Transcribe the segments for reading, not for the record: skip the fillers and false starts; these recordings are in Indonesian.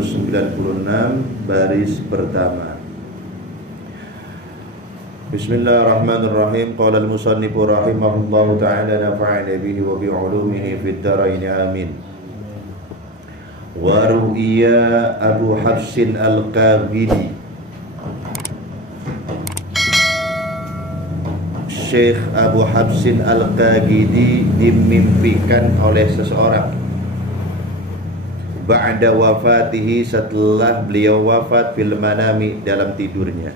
196 baris pertama. Bismillahirrahmanirrahim. Qala al-musannifu rahimahullahu ta'ala nafa'ana bihi wa bi'ulumihi fid dharain amin. Wa ru'iya Abu Hafsin al-Qabidi, Syekh Abu Hafsin al-Qabidi dimimpikan oleh seseorang ba'da wafatihi, setelah beliau wafat, fil manami, dalam tidurnya.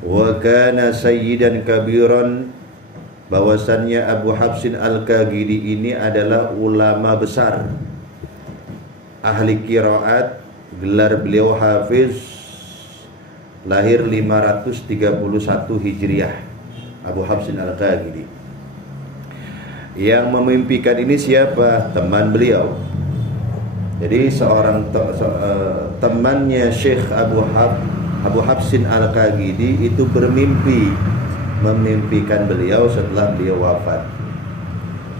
Wa kana sayyidan kabiran, bahwasannya Abu Hafsin al-Qabidi ini adalah ulama besar, ahli qiraat, gelar beliau hafiz, lahir 531 Hijriah. Abu Hafsin al-Qabidi. Yang memimpikan ini siapa? Teman beliau. Jadi seorang temannya Syekh Abu Hafsin al-Qabidi itu bermimpi memimpikan beliau setelah beliau wafat.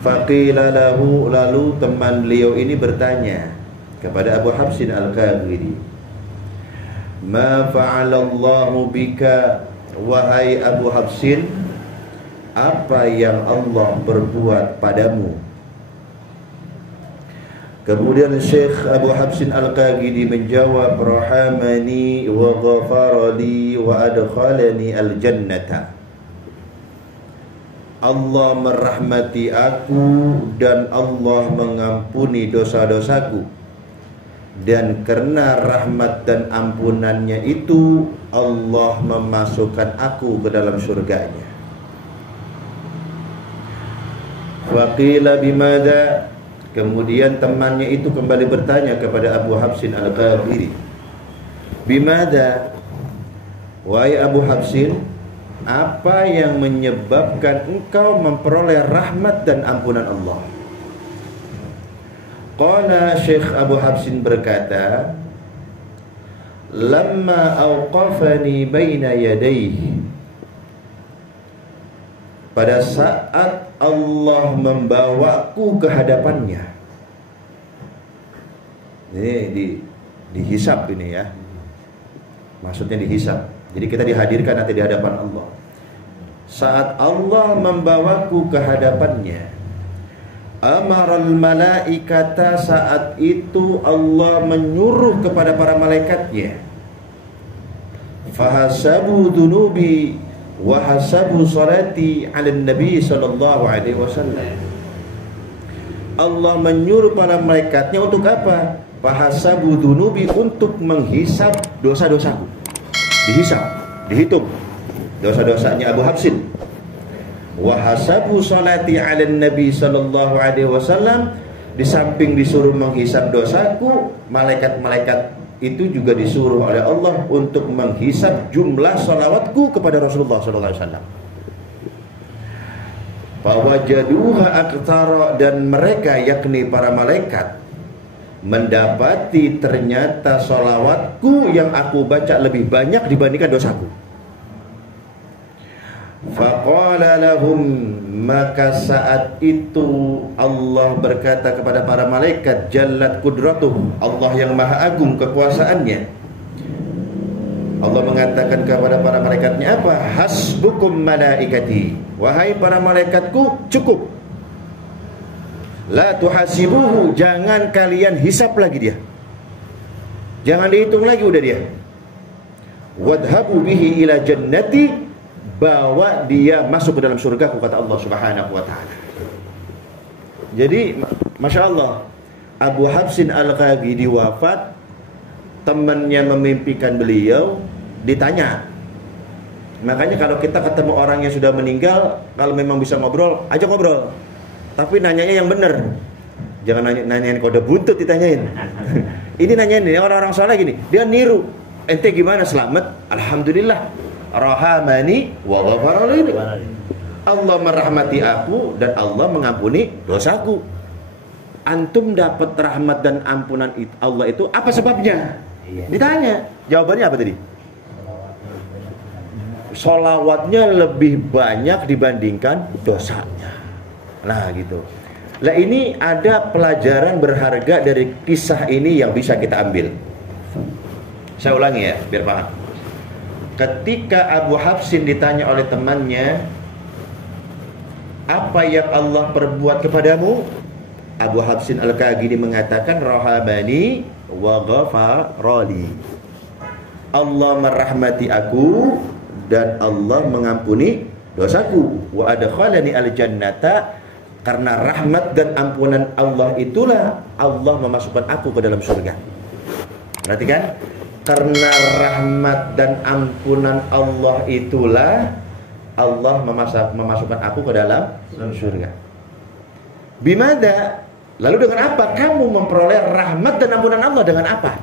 Faqila lahu, lalu teman beliau ini bertanya kepada Abu Hafsin al-Qabidi, ma fa'alallahu bika, wahai Abu Hafsin, apa yang Allah perbuat padamu? Kemudian Syekh Abu Hafsin al-Qabidi menjawab, rahamani wa ghafarali wa adkhalani al-jannata. Allah merahmati aku dan Allah mengampuni dosa-dosaku, dan karena rahmat dan ampunannya itu Allah memasukkan aku ke dalam surganya. Waqila bimada, kemudian temannya itu kembali bertanya kepada Abu Hafsin al-Qabidi, bimada, wahai Abu Hafsin, apa yang menyebabkan engkau memperoleh rahmat dan ampunan Allah? Qala, Syekh Abu Hafsin berkata, lamma awqafani baina yadayhi, pada saat Allah membawaku ke hadapannya. Ini dihisab ini ya. Maksudnya dihisab. Jadi kita dihadirkan nanti di hadapan Allah. Saat Allah membawaku ke hadapannya, amaral malaikata, saat itu Allah menyuruh kepada para malaikatnya, fahasabu dunubi wa hasabu salati 'ala nabi sallallahu alaihi wasallam. Allah menyuruh para malaikatnya untuk apa? Fahasabu dunubi, untuk menghisab dosa-dosaku. Dihisab, dihitung dosa-dosanya Abu Hafsin. Wa hasabu salati 'ala nabi sallallahu alaihi wasallam, di samping disuruh menghisab dosaku, malaikat-malaikat itu juga disuruh oleh Allah untuk menghisab jumlah salawatku kepada Rasulullah sallallahu alaihi wasallam. Fawajaduha aktsara, dan mereka yakni para malaikat mendapati ternyata salawatku yang aku baca lebih banyak dibandingkan dosaku. Faqala lahum, maka saat itu Allah berkata kepada para malaikat, jallat qudratuh, Allah yang maha agung kekuasaannya. Allah mengatakan kepada para malaikatnya apa? Hasbukum malaikati, wahai para malaikatku, cukup. La tuhasibuhu, jangan kalian hisap lagi dia. Jangan dihitung lagi, udah dia. Wadhabu bihi ila jannati, bawa dia masuk ke dalam surga, kata Allah Subhanahu wa ta'ala. Jadi Masya Allah, Abu Hafsin al-Qabidi wafat, temannya memimpikan beliau, ditanya. Makanya kalau kita ketemu orang yang sudah meninggal, kalau memang bisa ngobrol, ajak ngobrol, tapi nanyanya yang benar. Jangan nanyain kode buntut ditanyain. Ini nanyain nih orang-orang salah gini, dia niru. Ente gimana, selamat? Alhamdulillah. Rahamani wa ghafarali, Allah merahmati aku dan Allah mengampuni dosaku. Antum dapat rahmat dan ampunan Allah itu apa sebabnya? Ditanya. Jawabannya apa tadi? Sholawatnya lebih banyak dibandingkan dosanya. Nah gitu. Lah ini ada pelajaran berharga dari kisah ini yang bisa kita ambil. Saya ulangi ya, biar paham. Ketika Abu Hafsin ditanya oleh temannya, apa yang Allah perbuat kepadamu? Abu Hafsin Al-Kagidi mengatakan, rahabani wa ghafarali. Allah merahmati aku dan Allah mengampuni dosaku. Wa adkhalani al-jannata, karena rahmat dan ampunan Allah itulah Allah memasukkan aku ke dalam surga. Perhatikan, karena rahmat dan ampunan Allah itulah Allah memasukkan aku ke dalam surga. Bimada? Lalu dengan apa kamu memperoleh rahmat dan ampunan Allah? Dengan apa?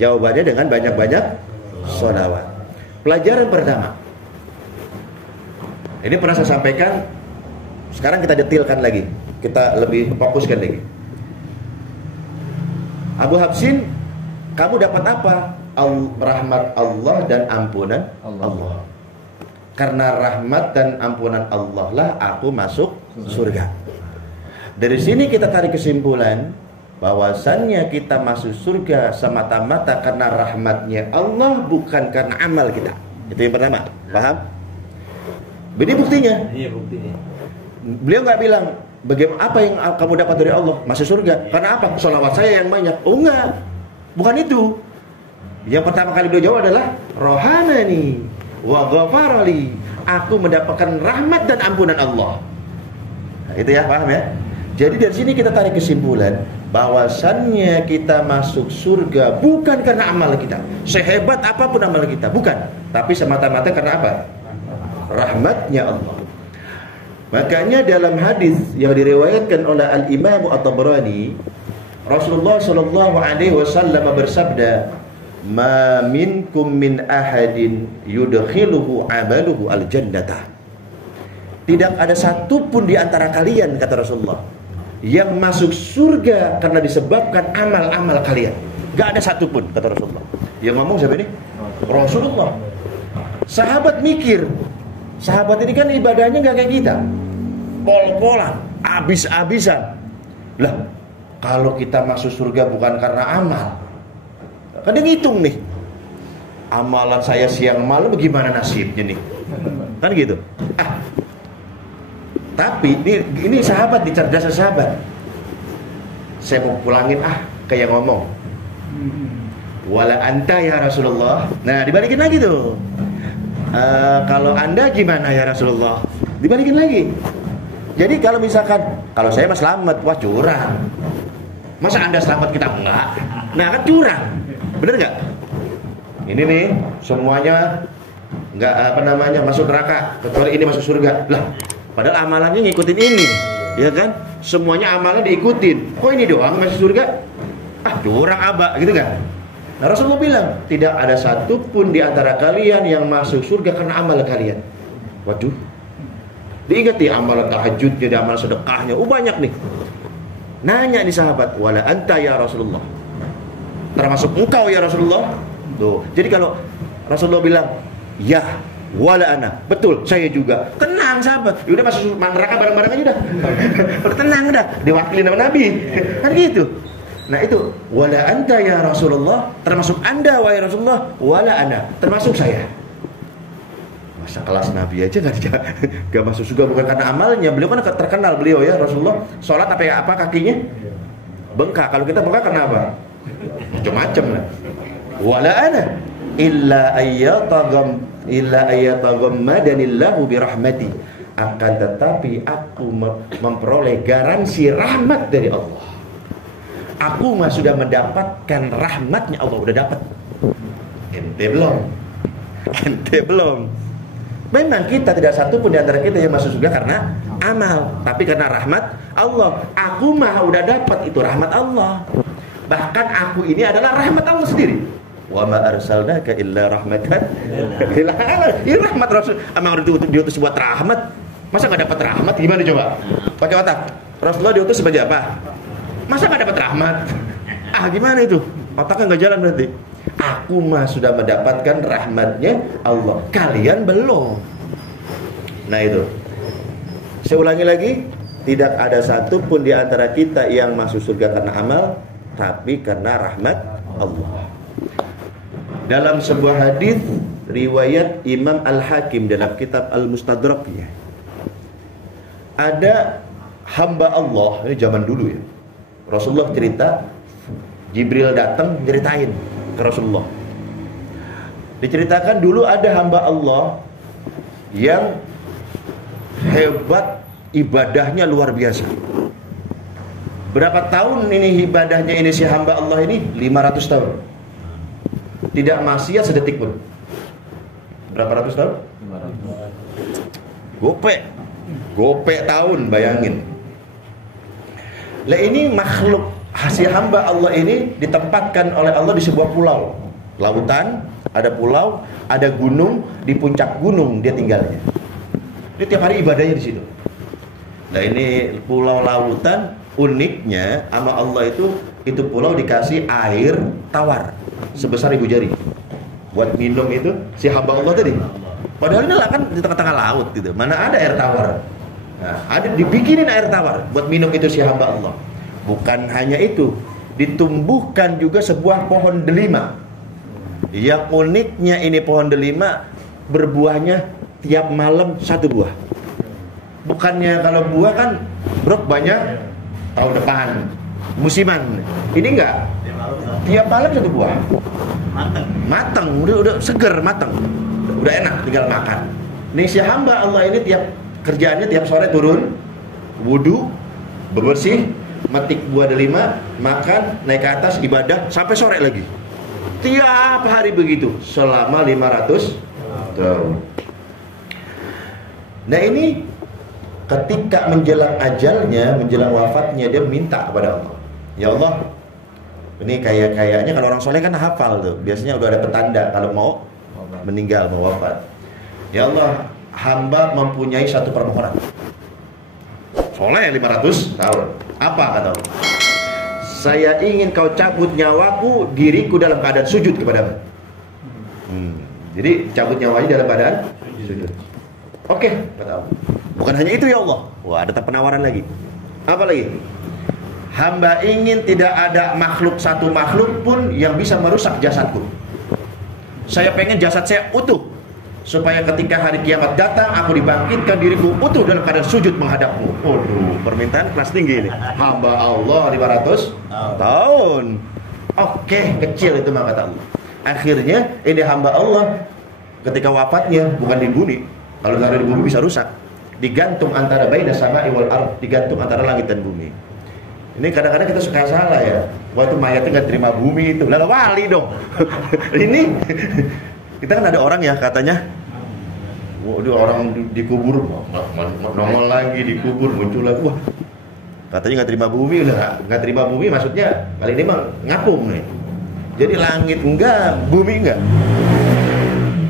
Jawabannya dengan banyak-banyak sholawat. Pelajaran pertama, ini pernah saya sampaikan. Sekarang kita detailkan lagi, kita lebih fokuskan lagi. Abu Hafsin, kamu dapat apa? Rahmat Allah dan ampunan Allah. Karena rahmat dan ampunan Allah lah aku masuk surga. Dari sini kita tarik kesimpulan bahwasannya kita masuk surga semata-mata karena rahmatnya Allah, bukan karena amal kita. Itu yang pertama, paham? Ini buktinya. Iya, buktinya. Beliau nggak bilang bagaimana, apa yang kamu dapat dari Allah masuk surga karena apa? Sholawat saya yang banyak. Oh enggak, bukan itu. Yang pertama kali beliau jawab adalah rohanani wa ghafarali, aku mendapatkan rahmat dan ampunan Allah. Nah, itu ya, paham ya? Jadi dari sini kita tarik kesimpulan bahwasannya kita masuk surga bukan karena amal kita, sehebat apapun amal kita, bukan, tapi semata-mata karena apa? Rahmatnya Allah. Makanya dalam hadis yang diriwayatkan oleh Al-Imam At-Tabrani, Rasulullah sallallahu alaihi wasallam bersabda, "Ma minkum min ahadin yudkhiluhu 'amaluhu al-jannata." Tidak ada satupun di antara kalian, kata Rasulullah, yang masuk surga karena disebabkan amal-amal kalian. Gak ada satupun, kata Rasulullah. Yang ngomong siapa ini? Rasulullah. Sahabat mikir, sahabat ini kan ibadahnya gak kayak kita, pol-polan, abis-abisan. Lah, kalau kita masuk surga bukan karena amal, kan dia ngitung nih, amalan saya siang malam bagaimana nasibnya nih, kan gitu. Tapi ini sahabat, dicerdasnya sahabat. Saya mau pulangin kayak ngomong, wala anta ya Rasulullah. Nah, dibalikin lagi tuh. Kalau anda gimana ya Rasulullah? Dibalikin lagi. Jadi kalau misalkan, kalau saya mah selamat, wah curang. Masa anda selamat kita enggak? Nah kan curang, bener nggak? Ini nih semuanya nggak masuk neraka kecuali ini masuk surga. Lah, padahal amalannya ngikutin ini, ya kan? Semuanya amalan diikutin. Kok ini doang masuk surga? Curang abak, gitu kan? Nah, Rasulullah bilang, tidak ada satupun di antara kalian yang masuk surga karena amal kalian. Waduh, diingat ya, amalan tahajudnya, amalan sedekahnya, banyak nih. Nanya nih sahabat, wala anta ya Rasulullah, termasuk engkau ya Rasulullah? Tuh, jadi kalau Rasulullah bilang, ya, wala ana, betul, saya juga. Tenang sahabat, udah masuk neraka bareng-bareng aja dah. Tenang dah, diwakili nama Nabi. Kan gitu. Nah itu, wala anta ya Rasulullah, termasuk anda wahai Rasulullah, wala ana, termasuk saya. Masa kelas Nabi aja gak masuk surga bukan karena amalnya. Beliau kan terkenal, beliau ya Rasulullah, sholat apa kakinya bengkak. Kalau kita bengkak karena apa? Macam-macam lah. Wala ana illa ayyataghammadanillahu birahmati, akan tetapi aku memperoleh garansi rahmat dari Allah. Aku mah sudah mendapatkan rahmatnya Allah, udah dapat. Ente belum. Memang kita tidak satu pun di antara kita yang masuk surga karena amal, tapi karena rahmat Allah. Aku mah udah dapat itu rahmat Allah. Bahkan aku ini adalah rahmat Allah sendiri. Wa ma arsalnaka illa rahmatan lil alamin. Ini rahmat Rasul. Emang diutus buat rahmat. Masa enggak dapat rahmat? Gimana coba? Pakai otak. Rasulullah diutus sebagai apa? Masa enggak dapat rahmat? Gimana itu? Otaknya enggak jalan berarti. Aku mah sudah mendapatkan rahmatnya Allah. Kalian belum. Nah itu. Saya ulangi lagi. tidak ada satupun di antara kita yang masuk surga karena amal, tapi karena rahmat Allah. Dalam sebuah hadis riwayat Imam Al-Hakim dalam kitab Al-Mustadraknya, ada hamba Allah, ini zaman dulu ya. Rasulullah cerita, Jibril datang ceritain ke Rasulullah. Diceritakan dulu ada hamba Allah yang hebat, ibadahnya luar biasa. Berapa tahun ini ibadahnya ini si hamba Allah ini? 500 tahun. Tidak maksiat sedetik pun. Berapa ratus tahun? 500. Gopek tahun, bayangin. Lah ini makhluk, si hamba Allah ini ditempatkan oleh Allah di sebuah pulau. Lautan, ada pulau, ada gunung, di puncak gunung dia tinggalnya. Dia tiap hari ibadahnya di situ. Nah ini pulau lautan, uniknya sama Allah itu pulau dikasih air tawar sebesar ibu jari buat minum itu si hamba Allah tadi. Padahal ini lah kan di tengah-tengah laut gitu, mana ada air tawar. Nah, ada dibikinin air tawar buat minum itu si hamba Allah. Bukan hanya itu, ditumbuhkan juga sebuah pohon delima. Yang uniknya ini pohon delima berbuahnya tiap malam satu buah. Bukannya kalau buah kan bro banyak tahun depan musiman. Ini enggak. Tiap malam satu buah. Matang, udah seger, matang. Udah enak tinggal makan. Nih si hamba Allah ini tiap kerjaannya tiap sore turun, wudu, bebersih, metik buah delima, makan, naik ke atas ibadah sampai sore lagi. Tiap hari begitu selama 500 tahun. Nah ini ketika menjelang ajalnya, menjelang wafatnya, dia minta kepada Allah, ya Allah, ini kayaknya kalau orang soleh kan hafal tuh, biasanya udah ada petanda kalau mau meninggal, mau wafat. Ya Allah, hamba mempunyai satu permohonan. Soleh 500 tahun. Apa kata Allah? Saya ingin kau cabut nyawaku, diriku dalam keadaan sujud kepadamu. Jadi cabut nyawanya dalam keadaan sujud. Oke, kata Allah. Bukan hanya itu ya Allah. Wah, ada penawaran lagi. Apa lagi? Hamba ingin tidak ada satu makhluk pun yang bisa merusak jasadku. Saya pengen jasad saya utuh, supaya ketika hari kiamat datang aku dibangkitkan diriku utuh dalam keadaan sujud menghadapmu. Waduh, permintaan kelas tinggi ini. Hamba Allah 500 tahun. Oke, kecil itu mah kata Allah. Akhirnya ini hamba Allah ketika wafatnya bukan di bumi. Kalau taruh di bumi bisa rusak. Digantung antara baina sama'i wal ard, digantung antara langit dan bumi. Ini kadang-kadang kita suka salah ya. Wah itu mayatnya nggak terima bumi itu. Lah wali dong. Ini kita kan ada orang ya katanya, waduh orang dikubur nongol lagi, dikubur muncul lagi. Wah katanya nggak terima bumi, udah nggak terima bumi maksudnya kali ini mah ngapung nih. Jadi langit enggak, bumi enggak.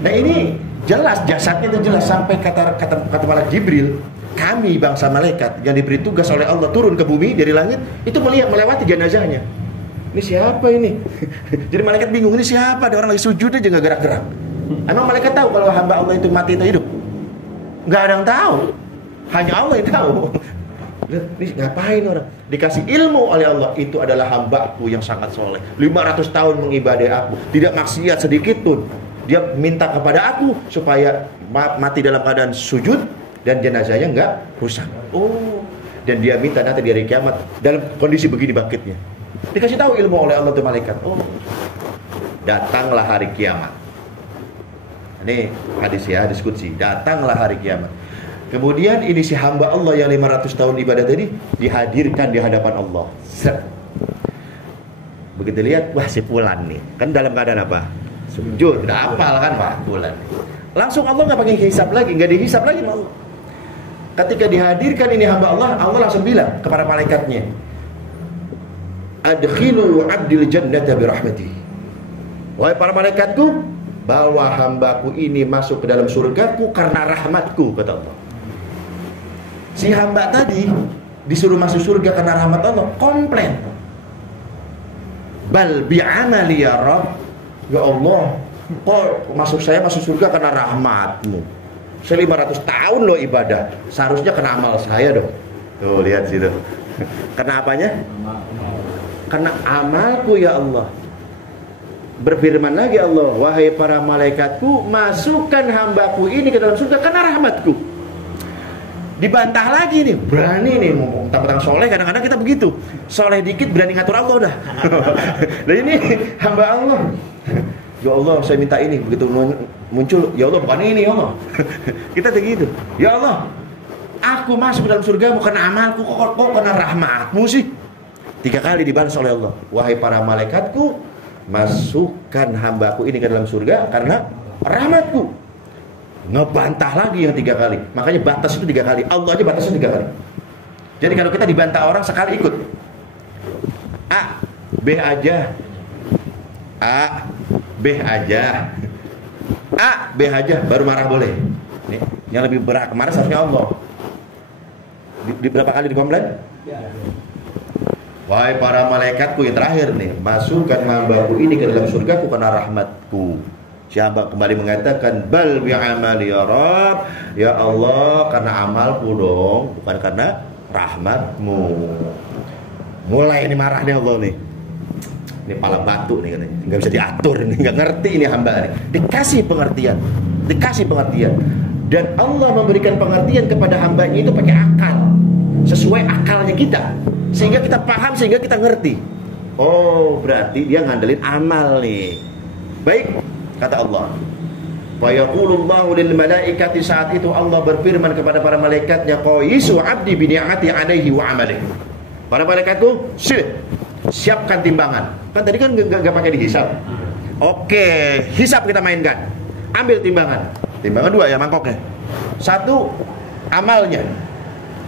Nah ini jelas jasadnya itu jelas sampai kata malaikat Jibril, kami bangsa malaikat yang diberi tugas oleh Allah turun ke bumi dari langit itu melewati jenazahnya. Ini siapa ini? Jadi malaikat bingung, ini siapa? Ada orang lagi sujud aja nggak gerak-gerak. Emang malaikat tahu kalau hamba Allah itu mati atau hidup? Nggak ada yang tahu. Hanya Allah yang tahu. Ini ngapain orang? Dikasih ilmu oleh Allah, itu adalah hambaku yang sangat soleh. 500 tahun mengibadai aku, tidak maksiat sedikit pun. Dia minta kepada aku supaya mati dalam keadaan sujud dan jenazahnya nggak rusak. Oh, dan dia minta nanti di hari kiamat dalam kondisi begini bangkitnya. Dikasih tahu ilmu oleh Allah tuh malaikat. Oh, datanglah hari kiamat. Ini hadis ya, diskusi. Datanglah hari kiamat. Kemudian ini si hamba Allah yang 500 tahun ibadah tadi dihadirkan di hadapan Allah. Begitu lihat, wah si fulan nih. Kan dalam keadaan apa? Sujud, udah hafal kan Pak Fulan. Langsung Allah nggak pakai hisab lagi, nggak dihisab lagi Allah. Ketika dihadirkan ini hamba Allah, Allah langsung bilang kepada malaikatnya, adkhilu abdil jannata birahmati. Wahai para malaikatku, bawa hambaku ini masuk ke dalam surgaku karena rahmatku, kata Allah. Si hamba tadi disuruh masuk surga karena rahmat Allah, komplain. Bal bi'amali ya Rabb. Ya Allah, kok masuk surga karena rahmatmu. Saya 500 tahun loh ibadah, seharusnya kena amal saya dong. Tuh lihat situ. Karena apanya? Karena amalku ya Allah. Berfirman lagi Allah, wahai para malaikatku, masukkan hambaku ini ke dalam surga karena rahmatku. Dibantah lagi nih, berani nih ngomong tentang soleh. Kadang-kadang kita begitu, soleh dikit berani ngatur Allah udah. Dan ini hamba Allah, ya Allah saya minta ini, begitu muncul, ya Allah bukan ini ya Allah. Kita begitu, ya Allah aku masuk ke dalam surga bukan amalku, kok karena rahmatmu sih. 3 kali dibalas oleh Allah, wahai para malaikatku, masukkan hambaku ini ke dalam surga karena rahmatku. Ngebantah lagi yang 3 kali. Makanya batas itu 3 kali. Allah aja batasnya 3 kali. Jadi kalau kita dibantah orang sekali ikut A, B aja, A, B aja, A, B aja, baru marah boleh. Nih, yang lebih berat kemarin seharusnya Allah. Di berapa kali dikomplain? Wahai para malaikatku yang terakhir nih, masukkan hambaku ini ke dalam surgaku karena rahmatku. Siapa kembali mengatakan bal bi amali ya Rabb, ya Allah karena amalku dong, bukan karena rahmatmu. Mulai ini marah nih Allah nih. Ini pala batu nih katanya, nggak bisa diatur nih, nggak ngerti ini hamba nih. Dikasih pengertian. Dan Allah memberikan pengertian kepada hambanya itu pakai akal, sesuai akalnya kita, sehingga kita paham, sehingga kita ngerti. Oh berarti dia ngandelin amal nih. Baik, kata Allah, wa yaqulullahu lil malaikati, saat itu Allah berfirman kepada para malaikatnya, qaisu abdi bi ni'mati alaihi wa amalihi. Para malaikat itu siapkan timbangan. Kan tadi kan enggak pakai dihisap. Oke, hisap kita mainkan. Ambil timbangan. Timbangan 2 ya mangkoknya. 1 amalnya.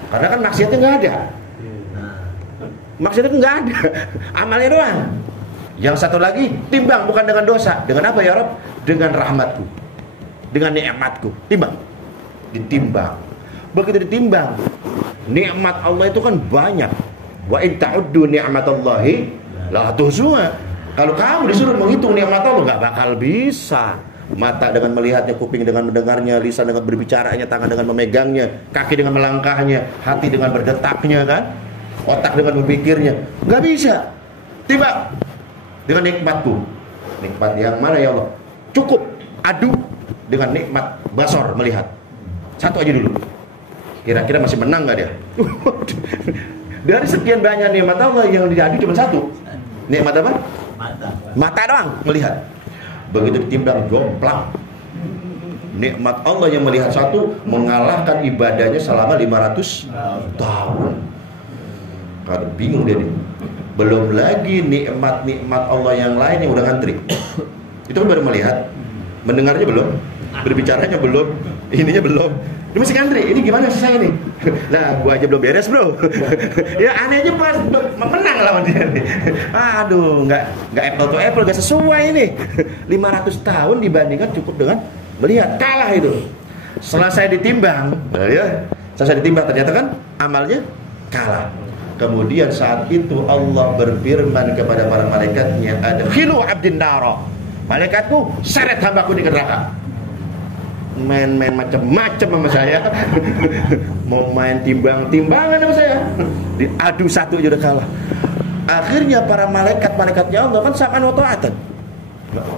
Karena kan maksiatnya enggak ada. Maksiatnya enggak ada. Amalnya doang. Yang 1 lagi, timbang bukan dengan dosa. Dengan apa ya Rabb? Dengan rahmatku, dengan nikmatku. Timbang. Ditimbang. Begitu ditimbang, nikmat Allah itu kan banyak. Wa in ta'uddu ni'matallahi la tuhsuha. Kalau kamu disuruh menghitung nikmat Allah, enggak bakal bisa. Mata dengan melihatnya, kuping dengan mendengarnya, lisan dengan berbicaranya, tangan dengan memegangnya, kaki dengan melangkahnya, hati dengan berdetaknya kan, otak dengan berpikirnya. Enggak bisa. Timbang dengan nikmatku. Nikmat yang mana ya Allah? Cukup adu dengan nikmat basor, melihat. 1 aja dulu. Kira-kira masih menang gak dia? Dari sekian banyak nikmat Allah yang diadu cuma 1. Nikmat apa? Mata doang, melihat. Begitu ditimbang, jomplang. Nikmat Allah yang melihat 1 mengalahkan ibadahnya selama 500 tahun. Kalau bingung dia nih. Belum lagi nikmat-nikmat Allah yang lain yang udah ngantri. Itu kan baru melihat, mendengarnya belum, berbicaranya belum, ininya belum. Dia masih ngantri. Ini gimana sih saya nih? Nah, gua aja belum beres bro. Ya aneh aja pas menang lawan dia nih. Aduh, nggak apple to apple, nggak sesuai ini. 500 tahun dibandingkan cukup dengan melihat, kalah itu. Selesai ditimbang, ya, selesai ditimbang ternyata kan amalnya kalah. Kemudian saat itu Allah berfirman kepada para malaikatnya, adkhilu abdin nara. Malaikatku, seret hambaku di neraka. Main-main macam-macam sama saya. Mau main timbang-timbangan sama saya. Diadu 1 aja udah kalah. Akhirnya para malaikatnya Allah kan samaan wa ta'atan.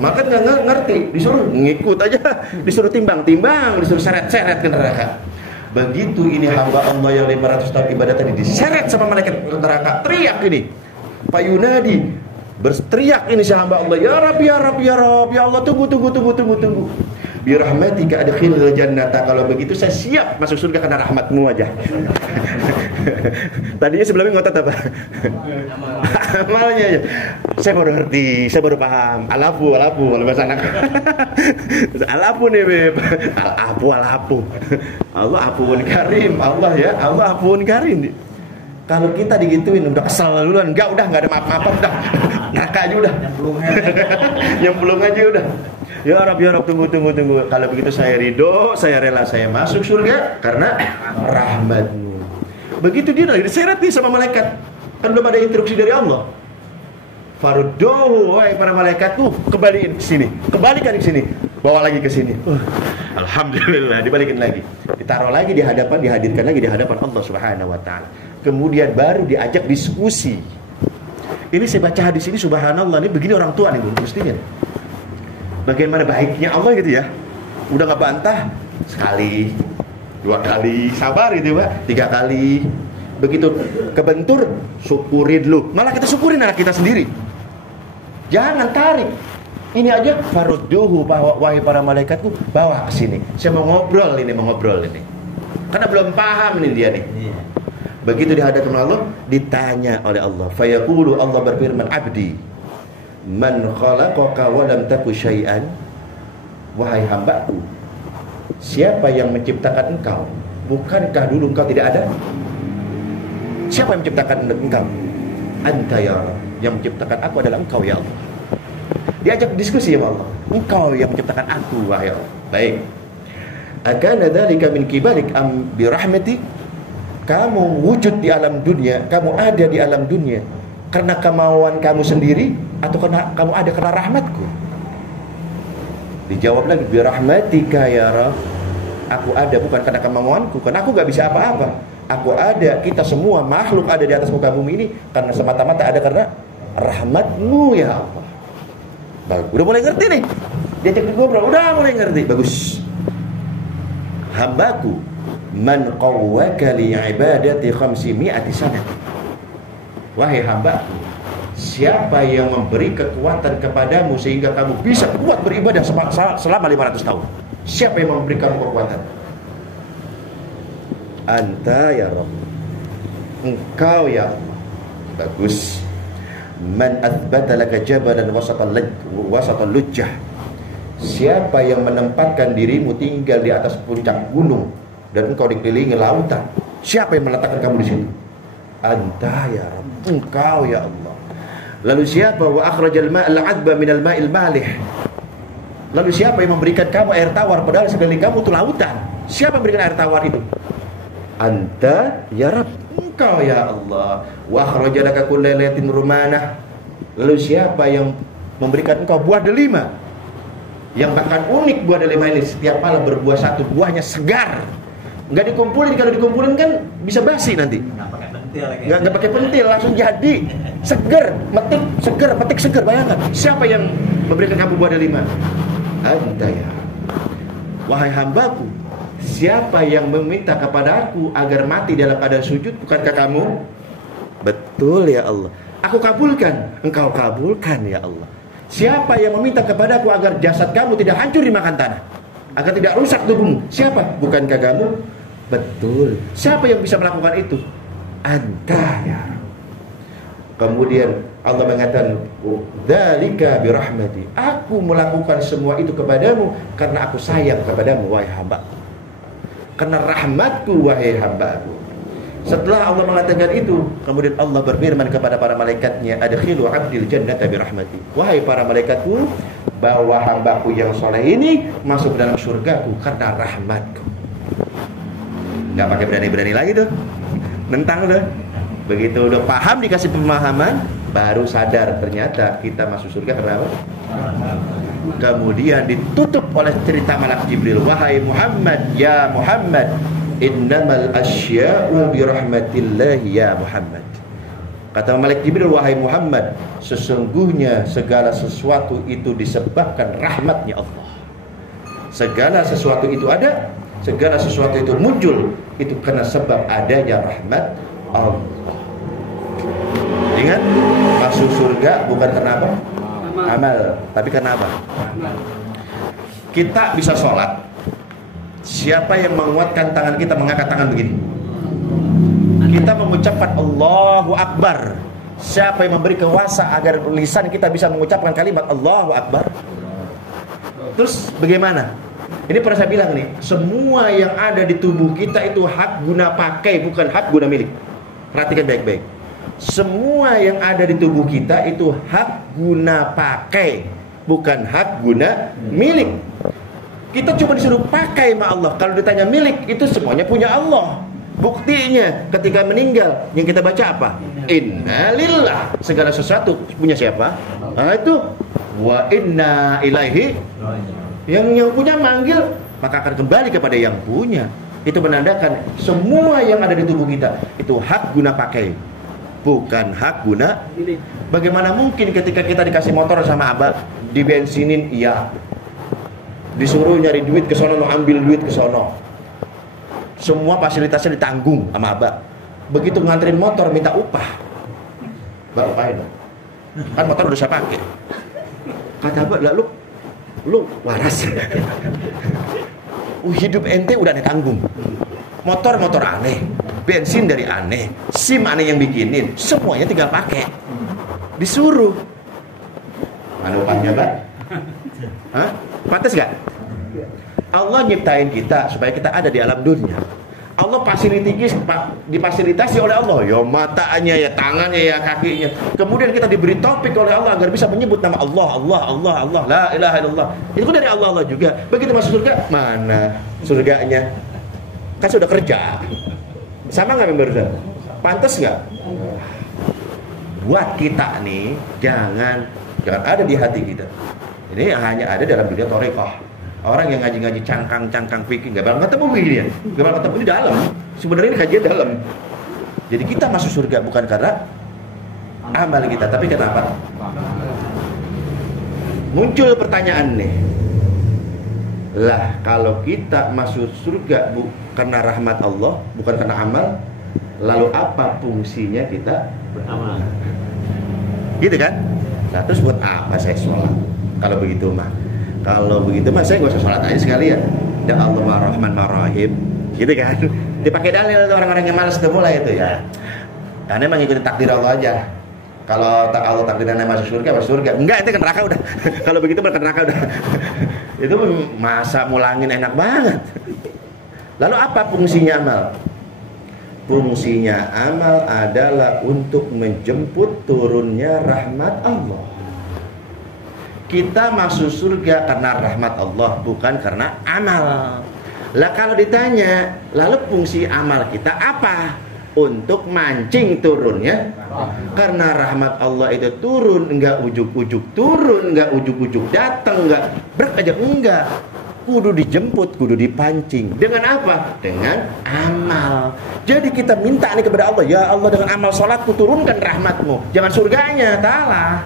Maka nggak ngerti, disuruh ngikut aja, disuruh timbang-timbang, disuruh seret-seret ke neraka. Begitu ini hamba Allah yang 500 tahun ibadah tadi diseret sama malaikat neraka, teriak ini Pak Yunadi, berteriak ini si hamba Allah, ya Rabb, ya Rabb, ya Rabb, ya Allah, tunggu birahmatika adkhilil jannata. Kalau begitu saya siap masuk surga karena rahmatmu aja. Tadinya sebelumnya ngotot apa? Amalnya aja. Saya baru ngerti, saya baru paham. Alapu kalau bahasa anak. Alapu nih beb. Alapu. Allah afuun karim. Allah ya, Allah afuun karim. Kalau kita digituin udah kesel duluan, enggak ada maaf-maafan udah. Neraka aja udah. Nyemplung aja udah. Ya Rabb, tunggu. Kalau begitu saya ridho, saya rela, saya masuk surga karena rahmatmu. Begitu dia lagi diseret nih sama malaikat. Kan belum ada instruksi dari Allah. Farudduhu, wahai para malaikatku, kembalikan ke sini. Bawa lagi ke sini. Alhamdulillah, dibalikin lagi. Ditaruh lagi di hadapan, dihadirkan lagi di hadapan Allah Subhanahu wa taala. Kemudian baru diajak diskusi. Ini saya baca hadis ini, subhanallah, ini begini orang tua nih, mestinya. Bagaimana baiknya Allah gitu ya. Udah nggak bantah sekali, 2 kali, sabar gitu Pak, 3 kali. Begitu kebentur, syukurin lu. Malah kita syukurin anak kita sendiri. Jangan tarik. Ini aja farudduhu, bahwa wahai para malaikatku, bawa ke sini. Saya mau ngobrol ini. Karena belum paham ini dia nih. Begitu di hadapan Allah, ditanya oleh Allah. Fayaqulu, Allah berfirman, abdi, man khalaqaka wa lam taku syai'an. Wahai hambaku, siapa yang menciptakan engkau? Bukankah dulu engkau tidak ada? Siapa yang menciptakan engkau? Anta ya Allah. Yang menciptakan aku adalah engkau ya Allah. Diajak diskusi ya Allah. Engkau yang menciptakan aku wahai Allah. Baik. Akana dzalika min kibalik am bi rahmati? Kamu wujud di alam dunia, kamu ada di alam dunia karena kemauan kamu sendiri atau karena kamu ada karena rahmatku? Dijawab lagi, bi rahmatika ya Rabb. Aku ada bukan karena kemauanku, karena aku gak bisa apa-apa. Aku ada, kita semua makhluk ada di atas muka bumi ini karena semata-mata ada karena rahmatmu ya Allah. Bagus, udah mulai ngerti nih. Diajak ngobrol, udah mulai ngerti. Bagus. Hambaku, man qawwaka li ibadati 500 sanah. Wahai hambaku, siapa yang memberi kekuatan kepadamu sehingga kamu bisa kuat beribadah selama 500 tahun? Siapa yang memberi kamu kekuatan? Anta ya Rabb. Engkau ya Allah. Bagus. Man athbata laka jabalan wasatan lujjah. Siapa yang menempatkan dirimu tinggal di atas puncak gunung dan engkau dikelilingi lautan? Siapa yang meletakkan kamu di situ? Anta ya Rabb. Engkau ya Allah. Lalu siapa? Wa akhrajal ma'al 'adba minal ma'il malih. Lalu siapa yang memberikan kamu air tawar padahal sekeliling kamu itu lautan? Siapa yang memberikan air tawar itu? Anta ya Rabb. Engkau ya Allah. Wa akhrajalaka kulla lailatin rumanah. Lalu siapa yang memberikan engkau buah delima? Yang bahkan unik buah delima ini, setiap malam berbuah satu, buahnya segar. Enggak dikumpulin, kalau dikumpulin kan bisa basi nanti. Enggak pakai pentil, langsung jadi. Segar, petik segar. Bayangkan, siapa yang memberikan kamu buah delima? Anta ya. Wahai hambaku, siapa yang meminta kepada aku agar mati dalam keadaan sujud? Bukankah kamu? Betul ya Allah. Aku kabulkan. Engkau kabulkan ya Allah. Siapa yang meminta kepada aku agar jasad kamu tidak hancur dimakan tanah, agar tidak rusak tubuhmu? Siapa? Bukankah kamu? Betul. Siapa yang bisa melakukan itu? Anta ya. Kemudian Allah mengatakan, dzalika birahmati. Aku melakukan semua itu kepadamu karena aku sayang kepadamu wahai hamba. Karena rahmatku wahai hambaku. Setelah Allah mengatakan itu, kemudian Allah berfirman kepada para malaikatnya, adkhilu 'abdil jannata birahmati. Wahai para malaikatku, bawa hambaku yang soleh ini masuk dalam surgaku karena rahmatku. Gak pakai berani-berani lagi tuh, nentang tuh. Begitu udah paham, dikasih pemahaman, baru sadar ternyata kita masuk surga karena apa? Kemudian ditutup oleh cerita malaikat Jibril, wahai Muhammad, ya Muhammad, innamal asya'u birahmatillahi ya Muhammad. Kata malaikat Jibril, wahai Muhammad, sesungguhnya segala sesuatu itu disebabkan rahmatnya Allah. Segala sesuatu itu ada, segala sesuatu itu muncul, itu karena sebab adanya rahmat Allah. Ingat, masuk surga bukan karena apa? Amal, tapi karena apa? Kita bisa sholat. Siapa yang menguatkan tangan kita, mengangkat tangan begini? Kita mengucapkan Allahu Akbar. Siapa yang memberi kuasa agar lisan kita bisa mengucapkan kalimat Allahu Akbar? Terus bagaimana? Ini pernah saya bilang nih, semua yang ada di tubuh kita itu hak guna pakai, bukan hak guna milik. Perhatikan baik-baik. Semua yang ada di tubuh kita itu hak guna pakai, bukan hak guna milik. Kita cuma disuruh pakai sama Allah. Kalau ditanya milik, itu semuanya punya Allah. Buktinya ketika meninggal, yang kita baca apa? Inna lillah. Segala sesuatu punya siapa? Nah itu wa inna ilaihi. Yang punya manggil maka akan kembali kepada yang punya. Itu menandakan semua yang ada di tubuh kita itu hak guna pakai, bukan hak guna. Bagaimana mungkin ketika kita dikasih motor sama abah, dibensinin iya, disuruh nyari duit ke sono, ambil duit ke sono, semua fasilitasnya ditanggung sama abah. Begitu nganterin motor minta upah, mbak upahin dong, kan motor udah saya pakai. Kata abah, lah lu waras. Hidup ente udah ditanggung. Motor aneh, bensin dari aneh, SIM aneh yang bikinin, semuanya tinggal pakai. Disuruh. Mana upahnya, Pak? Hah? Pantes gak? Allah nyiptain kita supaya kita ada di alam dunia. Allah difasilitasi oleh Allah, ya matanya, ya tangannya, ya kakinya. Kemudian kita diberi topik oleh Allah agar bisa menyebut nama Allah, la ilaha illallah. Itu dari Allah juga. Begitu masuk surga, mana surganya? Kan sudah kerja. Sama nggak barusan? Pantas nggak? Buat kita nih, jangan ada di hati kita. Ini hanya ada dalam dunia thariqah. Orang yang ngaji-ngaji cangkang fikih nggak bakal ketemu begini ya, nggak bakal ketemu di dalam. Sebenarnya ini kajian dalam. Jadi kita masuk surga bukan karena amal kita, tapi kenapa? Muncul pertanyaan nih, lah kalau kita masuk surga karena rahmat Allah, bukan karena amal, lalu apa fungsinya kita beramal? Gitu kan? Nah terus buat apa saya sholat? Kalau begitu mah saya nggak usah sholat aja sekalian. Ya Allah Ar-Rahman Ar-Rahim, gitu kan? Dipakai dalil orang-orang yang malas udah mulai itu ya. Karena emang ngikutin takdir Allah aja. Kalau Allah takdirnya masuk surga, enggak itu kan neraka udah. Kalau begitu berarti neraka udah. Itu masa mulangin enak banget. Lalu apa fungsinya amal? Fungsinya amal adalah untuk menjemput turunnya rahmat Allah. Kita masuk surga karena rahmat Allah, bukan karena amal. Lah kalau ditanya, lalu fungsi amal kita apa? Untuk mancing turunnya. Karena rahmat Allah itu turun, enggak ujuk-ujuk turun, enggak ujuk-ujuk datang, enggak brek aja, enggak. Kudu dijemput, kudu dipancing. Dengan apa? Dengan amal. Jadi kita minta nih kepada Allah, ya Allah dengan amal sholatku turunkan rahmatmu. Jangan surganya, salah.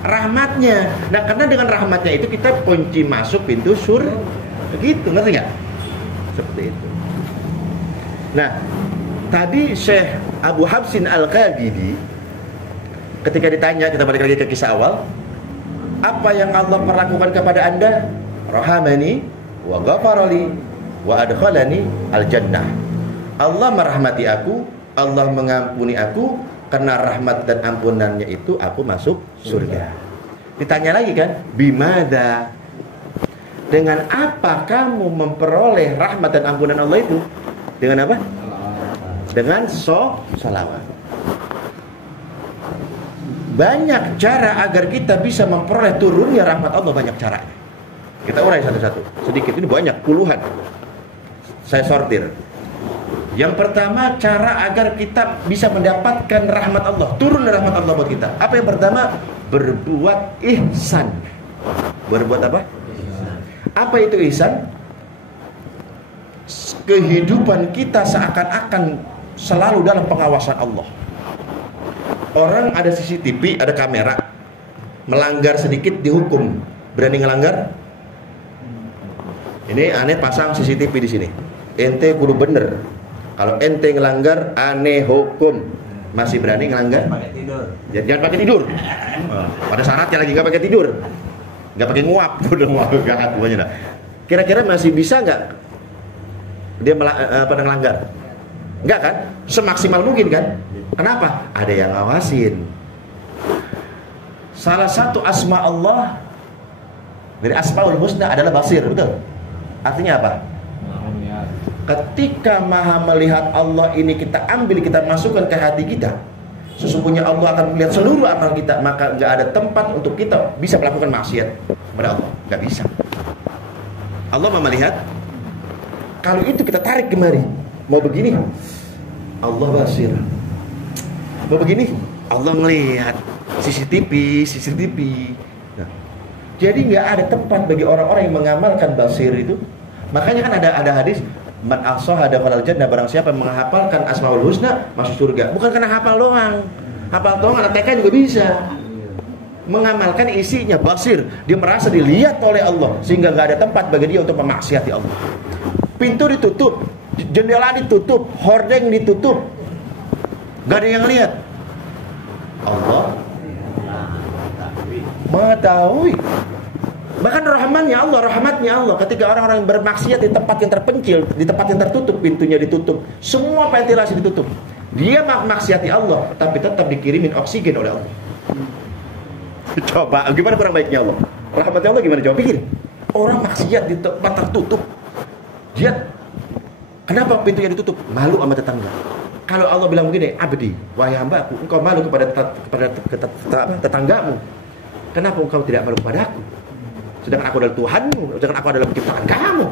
Rahmatnya. Nah karena dengan rahmatnya itu kita kunci masuk pintu surga. Begitu, ngerti nggak? Seperti itu. Nah tadi Syekh Abu Habsin Al-Qabidi ketika ditanya, kita balik lagi ke kisah awal, apa yang Allah perlakukan kepada anda? Rahamani wa ghafarali wa adkhalani al-jannah. Allah merahmati aku, Allah mengampuni aku. Karena rahmat dan ampunannya itu aku masuk surga. Ditanya lagi kan, bimada? Dengan apa kamu memperoleh rahmat dan ampunan Allah itu? Dengan apa? Dengan sholawat. Banyak cara agar kita bisa memperoleh turunnya rahmat Allah, banyak cara. Kita urai satu-satu. Sedikit, ini banyak, puluhan. Saya sortir. Yang pertama, cara agar kita bisa mendapatkan rahmat Allah, turun rahmat Allah buat kita. Apa yang pertama? Berbuat ihsan. Berbuat apa? Apa itu ihsan? Kehidupan kita seakan-akan selalu dalam pengawasan Allah. Orang ada CCTV, ada kamera, melanggar sedikit dihukum. Berani ngelanggar? Ini aneh pasang CCTV di sini. Ente kudu bener. Kalau ente ngelanggar, aneh hukum. Masih berani ngelanggar? Pakai tidur. Jangan pakai tidur. Pada syaratnya lagi nggak pakai tidur, nggak pakai nguap, udah nguap gahat pokoknya dah. Kira-kira masih bisa nggak dia pada ngelanggar? Nggak kan? Semaksimal mungkin kan? Kenapa? Ada yang ngawasin. Salah satu asma Allah dari Asmaul Husna adalah Basir, betul? Artinya apa? Ketika Maha melihat Allah ini kita ambil, kita masukkan ke hati kita, sesungguhnya Allah akan melihat seluruh amal kita, maka nggak ada tempat untuk kita bisa melakukan maksiat kepada Allah, nggak bisa. Allah mau melihat. Kalau itu kita tarik kemari, mau begini, Allah basir. Mau begini, Allah melihat. CCTV. Nah, jadi nggak ada tempat bagi orang-orang yang mengamalkan basir itu Makanya kan ada hadis, man ahsahada falal jannah, barang siapa yang menghafalkan Asmaul Husna masuk surga. Bukan karena hafal doang. Hafal doang anak TK juga bisa. Mengamalkan isinya, basir, dia merasa dilihat oleh Allah sehingga nggak ada tempat bagi dia untuk memaksiati Allah. Pintu ditutup, jendela ditutup, hordeng ditutup, nggak ada yang lihat. Allah mengetahui. Bahkan rahmatnya Allah ketika orang-orang bermaksiat di tempat yang terpencil, di tempat yang tertutup, pintunya ditutup, semua ventilasi ditutup. Dia maksiati Allah, tapi tetap dikirimin oksigen oleh Allah. Coba, gimana kurang baiknya Allah? Rahmatnya Allah gimana? Coba pikir. Orang maksiat di tempat tertutup, dia kenapa pintunya ditutup? Malu sama tetangga. Kalau Allah bilang begini, abdi, wahai hambaku, engkau malu kepada tetanggamu. Kenapa engkau tidak malu kepada aku? Sedangkan aku adalah Tuhanmu, sedangkan aku adalah penciptaan kamu.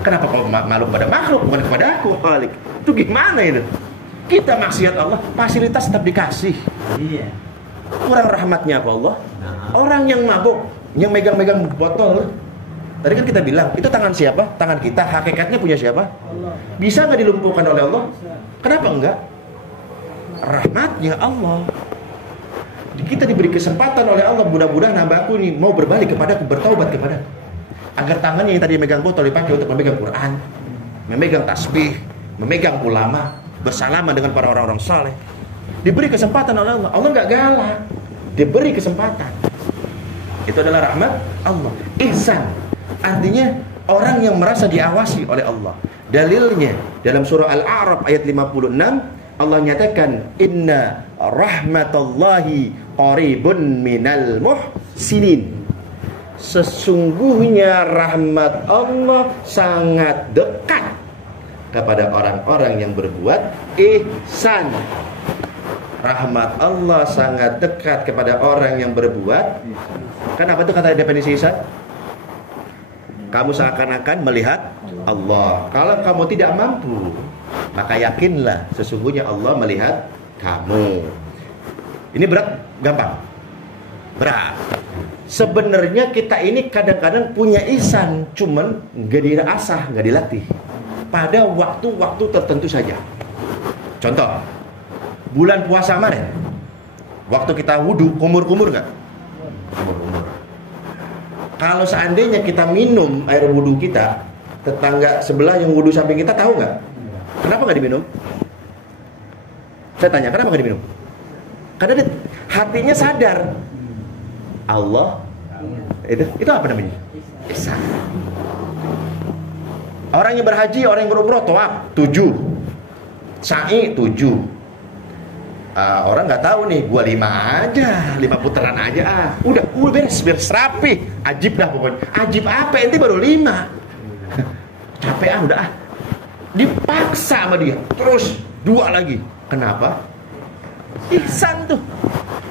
Kenapa kau malu kepada makhluk, bukan kepada aku, Khalik? Itu gimana itu? Kita maksiat Allah, fasilitas tetap dikasih. Iya. Kurang rahmatnya apa Allah? Orang yang mabuk, yang megang-megang botol. Tadi kan kita bilang, itu tangan siapa? Tangan kita, hakikatnya punya siapa? Allah. Bisa nggak dilumpuhkan oleh Allah? Kenapa enggak? Rahmatnya Allah. Kita diberi kesempatan oleh Allah, mudah-mudahan hambaku ini mau berbalik kepadaku, bertaubat kepadaku. Agar tangannya yang tadi megang botol dipakai untuk memegang Quran, memegang tasbih, memegang ulama, bersalaman dengan para orang-orang saleh. Diberi kesempatan oleh Allah. Allah nggak galak, diberi kesempatan. Itu adalah rahmat Allah. Ihsan artinya orang yang merasa diawasi oleh Allah. Dalilnya dalam surah Al-A'raf ayat 56, Allah nyatakan inna rahmatallahi qaribun minal muhsinin. Sesungguhnya rahmat Allah sangat dekat kepada orang-orang yang berbuat ihsan. Rahmat Allah sangat dekat kepada orang yang berbuat. Kenapa itu kata definisi ihsan? Kamu seakan-akan melihat Allah. Kalau kamu tidak mampu, maka yakinlah sesungguhnya Allah melihat kamu. Ini berat, gampang? Berat. Sebenarnya kita ini kadang-kadang punya ihsan, cuman nggak diasah, nggak dilatih. Pada waktu-waktu tertentu saja. Contoh, bulan puasa kemarin, waktu kita wudhu, kumur-kumur nggak? Kumur-kumur. Kalau seandainya kita minum air wudhu kita, tetangga sebelah yang wudhu samping kita tahu nggak? Kenapa nggak diminum? Saya tanya, kenapa nggak diminum? Karena hatinya sadar Allah itu apa namanya? Ihsan. Orang yang berhaji, orang yang berumroh, tawaf 7, sa'i 7. Orang nggak tahu nih, gua 5 aja, 5 putaran aja. Udah beres rapi. Ajib dah pokoknya. Ajib apa? Ente baru 5. Capek udah dipaksa sama dia. Terus 2 lagi. Kenapa? Ihsan tuh.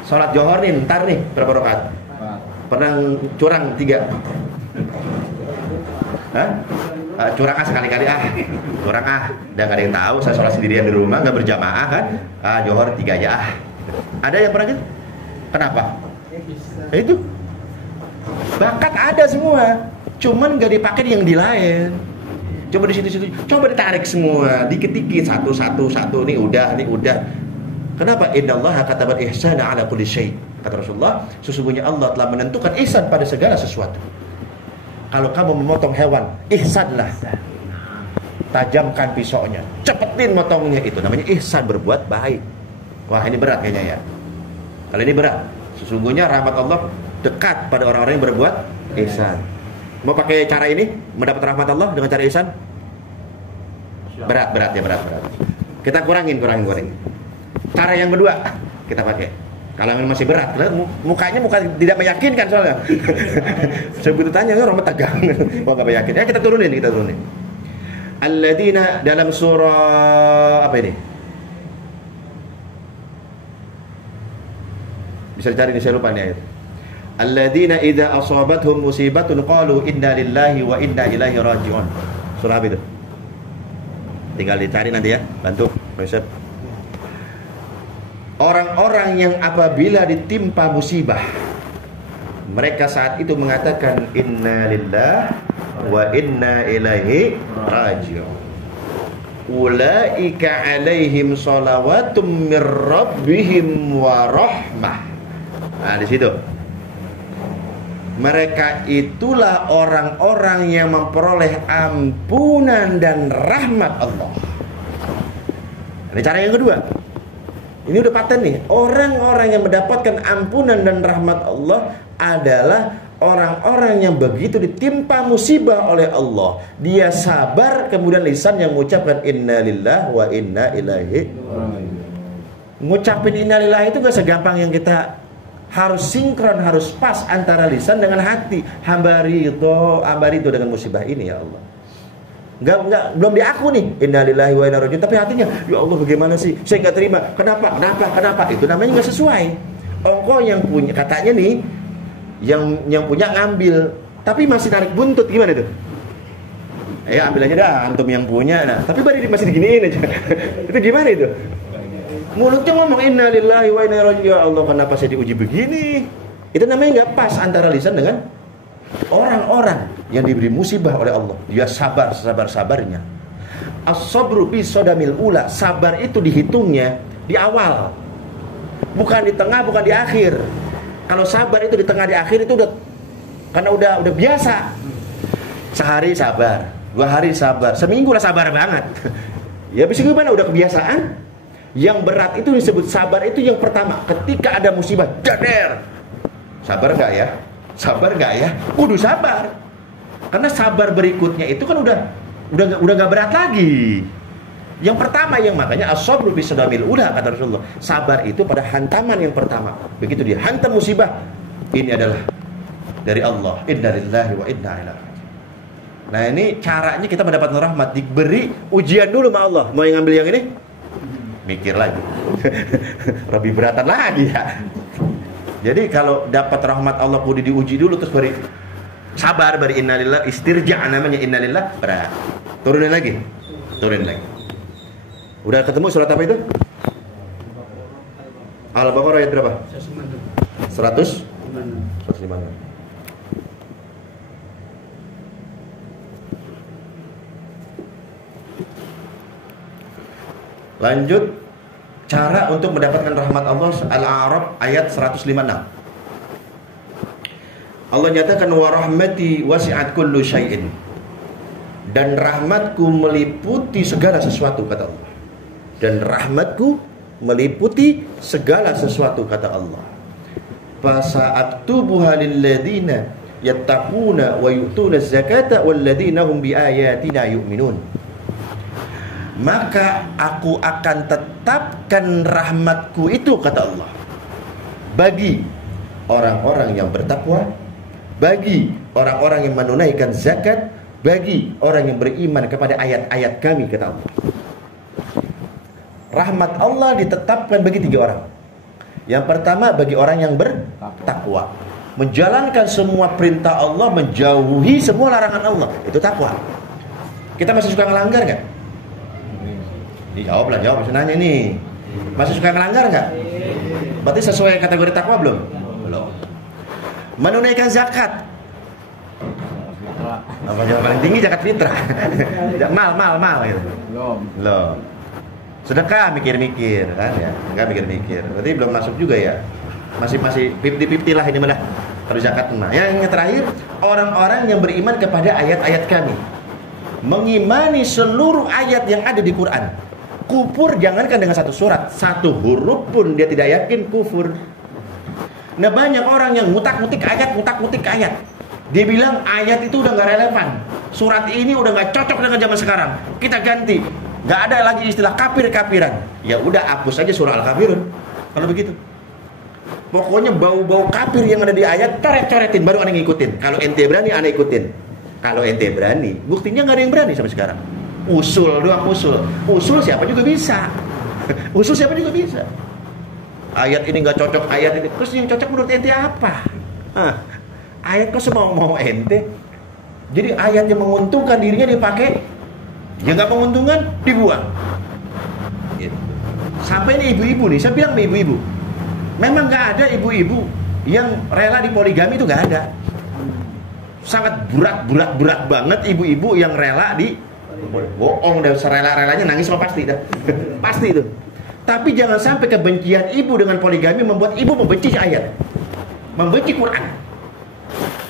Sholat Johor nih, ntar nih berapa rakaat? Pernah curang 3? Hah? Curang sekali-kali curang udah gak ada yang tahu, saya sholat sendirian di rumah, gak berjamaah kan, Johor 3 aja Ada yang pernah gitu? Kenapa? Itu bakat ada semua, cuman gak dipakai yang di lain. Coba di situ-situ, coba ditarik semua, dikit-dikit, satu, nih udah. Kenapa? Innallaha katabat ihsana ala kulli syai'. Kata Rasulullah, sesungguhnya Allah telah menentukan ihsan pada segala sesuatu. Kalau kamu memotong hewan, ihsanlah. Tajamkan pisaunya, cepetin motongnya, itu namanya ihsan, berbuat baik. Wah, ini berat kayaknya ya. Kalau ini berat. Sesungguhnya rahmat Allah dekat pada orang-orang yang berbuat ihsan. Mau pakai cara ini mendapat rahmat Allah dengan cara ihsan? Berat. Kita kurangin. Cara yang kedua kita pakai. Kalau masih berat, mukanya tidak meyakinkan soalnya. Saya butuh tanya, orang tegang, mau nggak meyakin? Ya kita turunin. Alladzina dalam surah apa ini? Bisa dicari, saya lupa nih ayat. Alladzina idza asabathum musibatun qalu inna lillahi wa inna ilaihi raji'un. Surah apa itu? Tinggal dicari nanti ya, bantu Pak. Orang-orang yang apabila ditimpa musibah, mereka saat itu mengatakan inna lillahi wa inna ilaihi raji'un. Ulaika alaihim shalawatum mir rabbihim wa rahmah. Nah, di situ. Mereka itulah orang-orang yang memperoleh ampunan dan rahmat Allah. Ini cara yang kedua. Ini udah paten nih. Orang-orang yang mendapatkan ampunan dan rahmat Allah adalah orang-orang yang begitu ditimpa musibah oleh Allah, dia sabar, kemudian lisan yang mengucapkan innalillahi wa inna ilaihi. Ngucapin innalillahi itu gak segampang yang kita, harus sinkron, harus pas antara lisan dengan hati. Hambari itu dengan musibah ini ya Allah. Belum diaku nih innalillahi wa inna ilaihi raji'un, tapi hatinya ya Allah bagaimana sih, saya nggak terima, kenapa, itu namanya nggak sesuai. Engkau yang punya, katanya nih yang punya ngambil, tapi masih tarik buntut, gimana tuh? Ya ambil aja dah, antum yang punya, nah tapi baru masih diginiin aja. Itu gimana itu? Mulutnya ngomong innalillahi wa inna ilaihi raji'un, ya Allah kenapa saya diuji begini? Itu namanya nggak pas antara lisan dengan orang-orang yang diberi musibah oleh Allah. Dia sabar sesabar-sabarnya. As-sabru bi sodamil ula, sabar itu dihitungnya di awal, bukan di tengah, bukan di akhir. Kalau sabar itu di tengah, di akhir itu udah, karena udah biasa. Sehari sabar, 2 hari sabar, seminggu lah sabar banget. Ya bisa gimana, udah kebiasaan. Yang berat itu disebut sabar itu yang pertama, ketika ada musibah, dader. Sabar nggak ya? Sabar nggak ya? Kudu sabar. Karena sabar berikutnya itu kan udah nggak berat lagi. Yang pertama, yang makanya as-sabru bi sadamil ula, kata Rasulullah. Sabar itu pada hantaman yang pertama. Begitu dia hantam musibah, ini adalah dari Allah. Inna lillahi wa inna ilaihi raji'un. Nah ini caranya kita mendapatkan rahmat, diberi ujian dulu sama Allah. Mau yang ngambil yang ini? Mikir lagi. Lebih beratan lagi ya. Jadi kalau dapat rahmat Allah kudu diuji dulu, terus beri sabar, beri innalillah, istirja' namanya innalillah, berat. Turunin lagi. Udah ketemu surat apa itu? Al-Baqarah ayat berapa? 100? 105. Lanjut, cara untuk mendapatkan rahmat Allah. Al-A'raf ayat 156. Allah nyatakan wa rahmati wasi'at kullu syai'in, dan rahmatku meliputi segala sesuatu, kata Allah. Dan rahmatku meliputi segala sesuatu, kata Allah. Fasa'aktubuha lilladzina yattaquna wa yu'tuna zakata walladzina hum biayatina yu'minun. Maka aku akan tetapkan rahmatku itu, kata Allah, bagi orang-orang yang bertakwa, bagi orang-orang yang menunaikan zakat, bagi orang yang beriman kepada ayat-ayat kami, kata Allah. Rahmat Allah ditetapkan bagi 3 orang. Yang pertama, bagi orang yang bertakwa, menjalankan semua perintah Allah, menjauhi semua larangan Allah, itu takwa. Kita masih suka ngelanggar nggak? Jawab, masih nanya nih. Masih suka ngelanggar nggak? Berarti sesuai kategori takwa belum? Belum. Menunaikan zakat. Apa yang paling tinggi zakat fitrah? mal gitu. Belum. Sedekah mikir-mikir kan ya. Enggak mikir-mikir. Berarti belum masuk juga ya. Masih 50-50 lah ini malah. Kalau zakat mah. Yang terakhir, orang-orang yang beriman kepada ayat-ayat kami. Mengimani seluruh ayat yang ada di Quran. Kufur jangankan dengan 1 surat, 1 huruf pun dia tidak yakin kufur. Nah banyak orang yang ngutak-ngutik ayat. Dia bilang ayat itu udah gak relevan, surat ini udah gak cocok dengan zaman sekarang, kita ganti. Gak ada lagi istilah kafir-kafiran. Ya udah hapus aja surah Al-Kafirun. Kalau begitu, pokoknya bau-bau kafir yang ada di ayat coret-coretin, baru aneh ngikutin. Kalau ente berani aneh ikutin. Kalau ente berani, buktinya gak ada yang berani sampai sekarang. Usul doang, usul siapa juga bisa. Usul siapa juga bisa. Ayat ini gak cocok, ayat ini. Terus yang cocok menurut ente apa? Ayat kok semau-mau ente. Jadi ayat yang menguntungkan dirinya dipakai, yang gak menguntungkan dibuang gitu. Sampai ini ibu-ibu nih, saya bilang nih ibu-ibu, memang gak ada ibu-ibu yang rela dipoligami, itu gak ada. sangat berat banget ibu-ibu yang rela di bohong dan serela-relanya nangis mah pasti dah. Pasti itu. Tapi jangan sampai kebencian ibu dengan poligami membuat ibu membenci ayat, membenci Quran.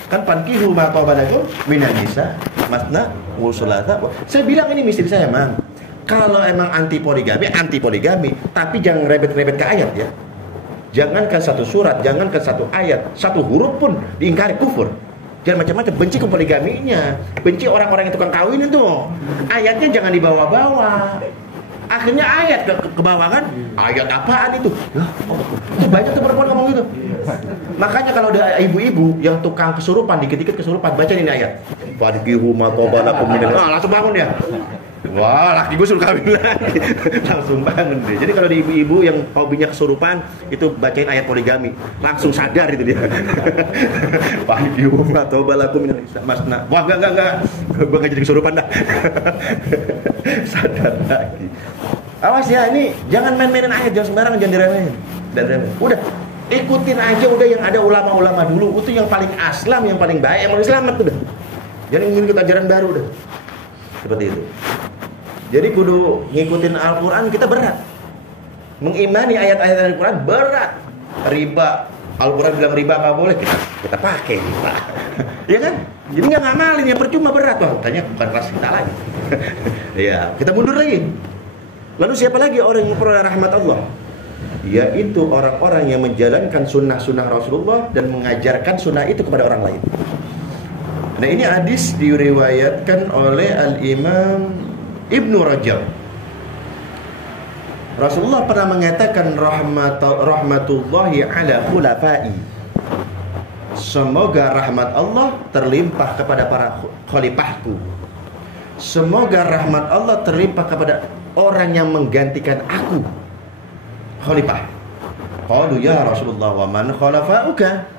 Kan pankihu ma qabalakum minan nisa masna wa thulatha. Saya bilang ini misteri saya, Mang. Kalau emang anti poligami, tapi jangan rebet-rebet ke ayat ya. Jangankan satu surat, jangankan satu ayat, satu huruf pun diingkari kufur. Jangan macam-macam, benci ke poligaminya, benci orang-orang yang tukang kawin itu. Ayatnya jangan dibawa-bawa. Akhirnya ayat ke bawah kan? Ayat apaan itu? Itu banyak tuh perempuan ngomong gitu. Makanya kalau ada ibu-ibu yang tukang kesurupan, dikit-dikit kesurupan, baca ini ayat. Fadkihu ma qabalakum minal. Langsung bangun ya. Wah, laki gue suruh kawin lagi. Langsung bangun deh. Jadi kalau di ibu-ibu yang hobinya kesurupan, itu bacain ayat poligami, langsung sadar itu dia. Fadkihu ma qabalakum minal masna. Wah, enggak. Gue enggak jadi kesurupan dah. Sadar lagi. Awas ya, ini jangan main-mainin ayat, jangan sembarangan, jangan diremehin. Udah, ikutin aja udah yang ada ulama-ulama dulu, itu yang paling aslam, yang paling baik, yang paling selamat udah. Jangan ngikut ajaran baru udah. Seperti itu. Jadi kudu ngikutin Al-Qur'an kita berat. Mengimani ayat-ayat Al-Qur'an berat. Riba, Al-Qur'an bilang riba enggak boleh, kita pakai riba. Ya kan? Jadi enggak ngamalin ya percuma berat. Wah, tanya bukan kelas kita lagi. Ya, kita mundur lagi. Lalu siapa lagi orang yang memperoleh rahmat Allah? Yaitu orang-orang yang menjalankan sunnah-sunnah Rasulullah dan mengajarkan sunnah itu kepada orang lain. Nah, ini hadis diriwayatkan oleh Al-Imam Ibnu Rajab. Rasulullah pernah mengatakan rahmatullahi ala khulafai. Semoga rahmat Allah terlimpah kepada para khalifahku. Semoga rahmat Allah terlimpah kepada orang yang menggantikan aku, khalifah. Qalu ya Rasulullah wa man khalafauka?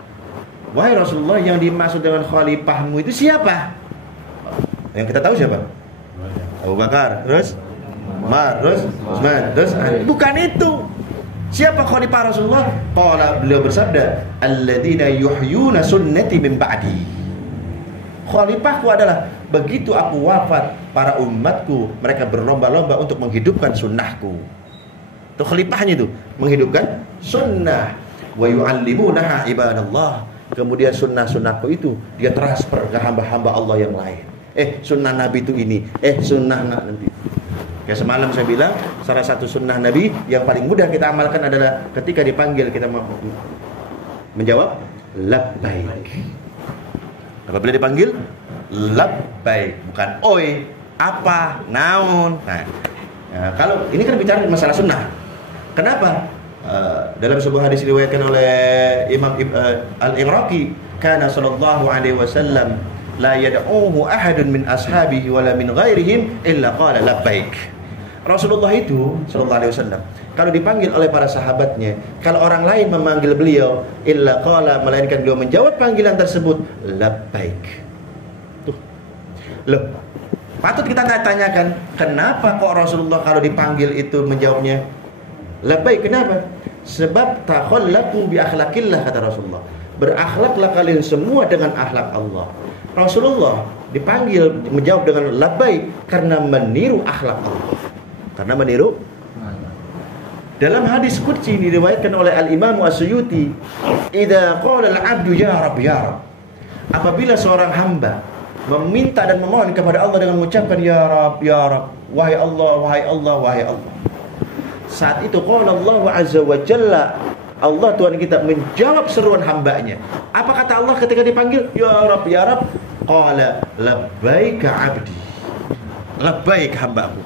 Wahai Rasulullah, yang dimaksud dengan khalifahmu itu siapa? Yang kita tahu siapa? Abu Bakar, terus Umar, terus Utsman, terus Ali. Bukan itu. Siapa khalifah Rasulullah? Qala, beliau bersabda, alladzina yuhyuna sunnati min ba'di. Khalifahku adalah begitu aku wafat, para umatku mereka berlomba-lomba untuk menghidupkan sunnahku. Itu khalifahnya itu, menghidupkan sunnah. Wa yu'allimunaha ibadallah. Kemudian sunnah-sunnahku itu dia transfer ke hamba-hamba Allah yang lain. Sunnah Nabi itu ini, sunnah Nabi. Kayak semalam saya bilang, salah satu sunnah Nabi yang paling mudah kita amalkan adalah ketika dipanggil kita menjawab labbaik. Apabila dipanggil labbaik, bukan oi, apa, naon. Nah, kalau ini kan bicara masalah sunnah. Kenapa? Dalam sebuah hadis diriwayatkan oleh Imam Al-Iraqi, kana sallallahu alaihi wasallam la yad'uhu ahadun min ashabihi wala min ghairihim illa qala labbaik. Rasulullah itu sallallahu alaihi wasallam kalau dipanggil oleh para sahabatnya, kalau orang lain memanggil beliau, illa qala, melainkan beliau menjawab panggilan tersebut labbaik. Tuh. Loh, patut kita tanyakan, kenapa kok Rasulullah kalau dipanggil itu menjawabnya labbaik? Kenapa? Sebab takhallaqu bi akhlaqillah, kata Rasulullah. Berakhlaklah kalian semua dengan akhlak Allah. Rasulullah dipanggil menjawab dengan labbaik karena meniru akhlak Allah. Karena meniru. Dalam hadis qudsi diriwayatkan oleh Al-Imam As-Suyuti, idza qala al-'abdu ya Rabb ya Rabb. Apabila seorang hamba meminta dan memohon kepada Allah dengan mengucapkan ya Rabb ya Rabb, wahai Allah, wahai Allah, wahai Allah. Saat itu qala Allah azza wa jalla, Allah Tuhan kita menjawab seruan hambanya. Apa kata Allah ketika dipanggil ya Rabb ya Rabb? Qala labbaika 'abdi. Labbaik hambaku.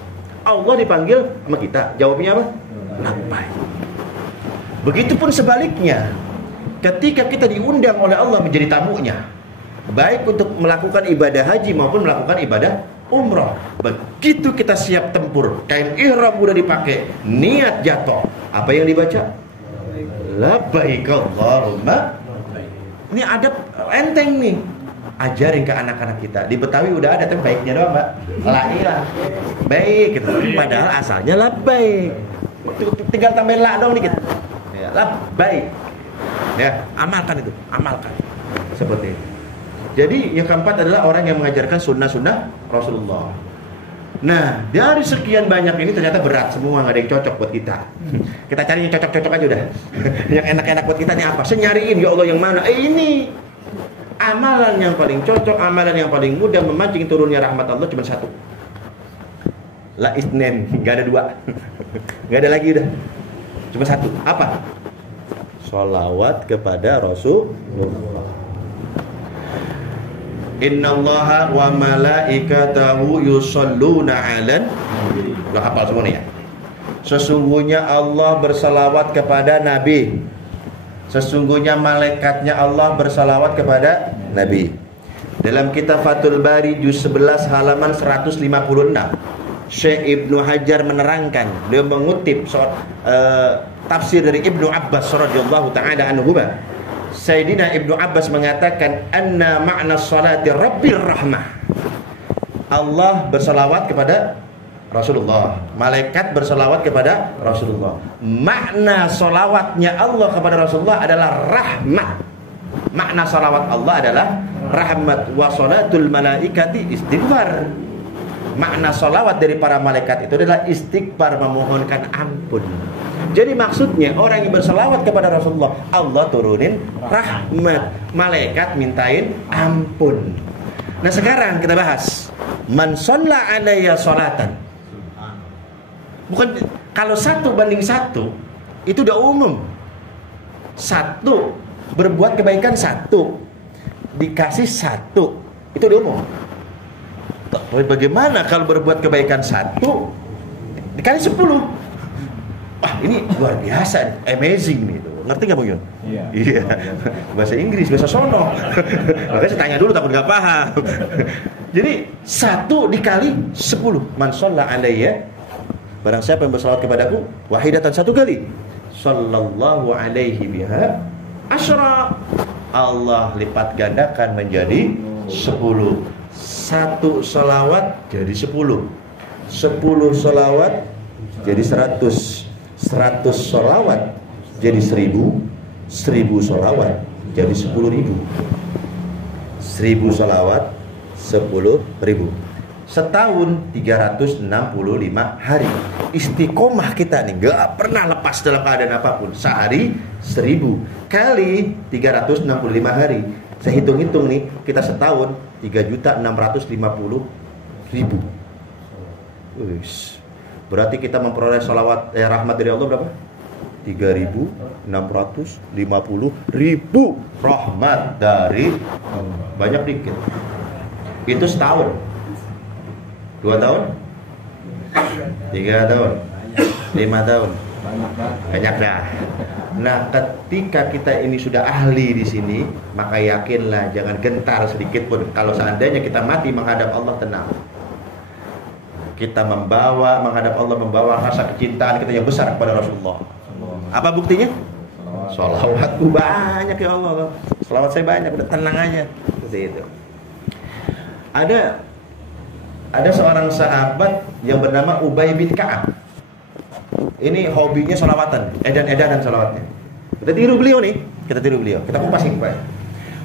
Allah dipanggil sama kita, jawabnya apa? Labbaik. Begitupun sebaliknya, ketika kita diundang oleh Allah menjadi tamunya, baik untuk melakukan ibadah haji maupun melakukan ibadah umrah, begitu kita siap tempur, kain ihram udah dipakai, niat jatuh, apa yang dibaca? Labbaik Allahumma. Ini adab enteng nih, ajarin ke anak-anak kita. Di Betawi udah ada, tapi baiknya doang, Mbak. La baik gitu. Padahal asalnya labbaik. Tinggal tambahin la dong dikit. Ya, labbaik. Ya, amalkan itu, amalkan. Seperti itu. Jadi yang keempat adalah orang yang mengajarkan sunnah-sunnah Rasulullah. Nah, dari sekian banyak ini ternyata berat semua, nggak ada yang cocok buat kita. Kita cari yang cocok-cocok aja udah. Yang enak-enak buat kita nih apa? Saya nyariin, ya Allah yang mana? Ini amalan yang paling cocok, amalan yang paling mudah memancing turunnya rahmat Allah cuma satu. La isnen, nggak ada dua, nggak ada lagi udah. Cuma satu. Apa? Sholawat kepada Rasulullah. Innallaha wa malaikatahu yusholluna 'alan. Udah hafal semua nih ya. Sesungguhnya Allah bersalawat kepada Nabi. Sesungguhnya malaikatnya Allah bersalawat kepada Nabi. Dalam kitab Fathul Bari juz 11 halaman 156, Syekh Ibnu Hajar menerangkan, beliau mengutip tafsir dari Ibnu Abbas radhiyallahu taala anhuma. Sayyidina Ibnu Abbas mengatakan anna ma'na sholati Rabbil Rahmah. Allah bersalawat kepada Rasulullah, malaikat bersalawat kepada Rasulullah. Makna salawatnya Allah kepada Rasulullah adalah rahmat. Makna salawat Allah adalah rahmat. Wa sholatul malaikati istighfar. Makna salawat dari para malaikat itu adalah istighfar, memohonkan ampun. Jadi maksudnya orang yang berselawat kepada Rasulullah, Allah turunin rahmat, malaikat mintain ampun. Nah sekarang kita bahas man shalla alayya sholatan. Bukan kalau 1 banding 1 itu udah umum. 1 berbuat kebaikan 1 dikasih 1 itu udah umum. Tapi bagaimana kalau berbuat kebaikan 1 dikali 10? Wah ini luar biasa, amazing nih tuh. Ngerti nggak Bang Yun? Iya. Bahasa Inggris, bahasa sono. Makanya saya tanya dulu takut nggak paham. Jadi 1 dikali 10. Man shalla alayya, barang siapa yang bersalawat kepadaku wahidatan 1 kali, sallallahu alaihi biha asyra, Allah lipat gandakan menjadi 10. 1 salawat jadi 10. 10 salawat jadi 100. 100 salawat jadi 1000. 1000 salawat jadi 10.000. 1000 salawat 10.000. Setahun 365 hari. Istiqomah kita nih gak pernah lepas dalam keadaan apapun. Sehari 1000 kali 365 hari. Saya hitung-hitung nih, kita setahun 3.650.000. Berarti kita memperoleh salawat rahmat dari Allah berapa? 3.650.000 rahmat dari Allah. Banyak dikit. Itu setahun. 2 tahun? 3 tahun? 5 tahun? Banyak dah. Nah, ketika kita ini sudah ahli di sini, maka yakinlah jangan gentar sedikit pun. Kalau seandainya kita mati menghadap Allah, tenang. Kita menghadap Allah membawa rasa kecintaan kita yang besar kepada Rasulullah. Apa buktinya? Sholawatku banyak ya Allah. Sholawat saya banyak, udah tenang aja. Seperti itu. Ada seorang sahabat yang bernama Ubay bin Ka'ab. Ini hobinya sholawatan, edan-edanan sholawatnya. Kita tiru beliau nih, kita kupas nih Pak.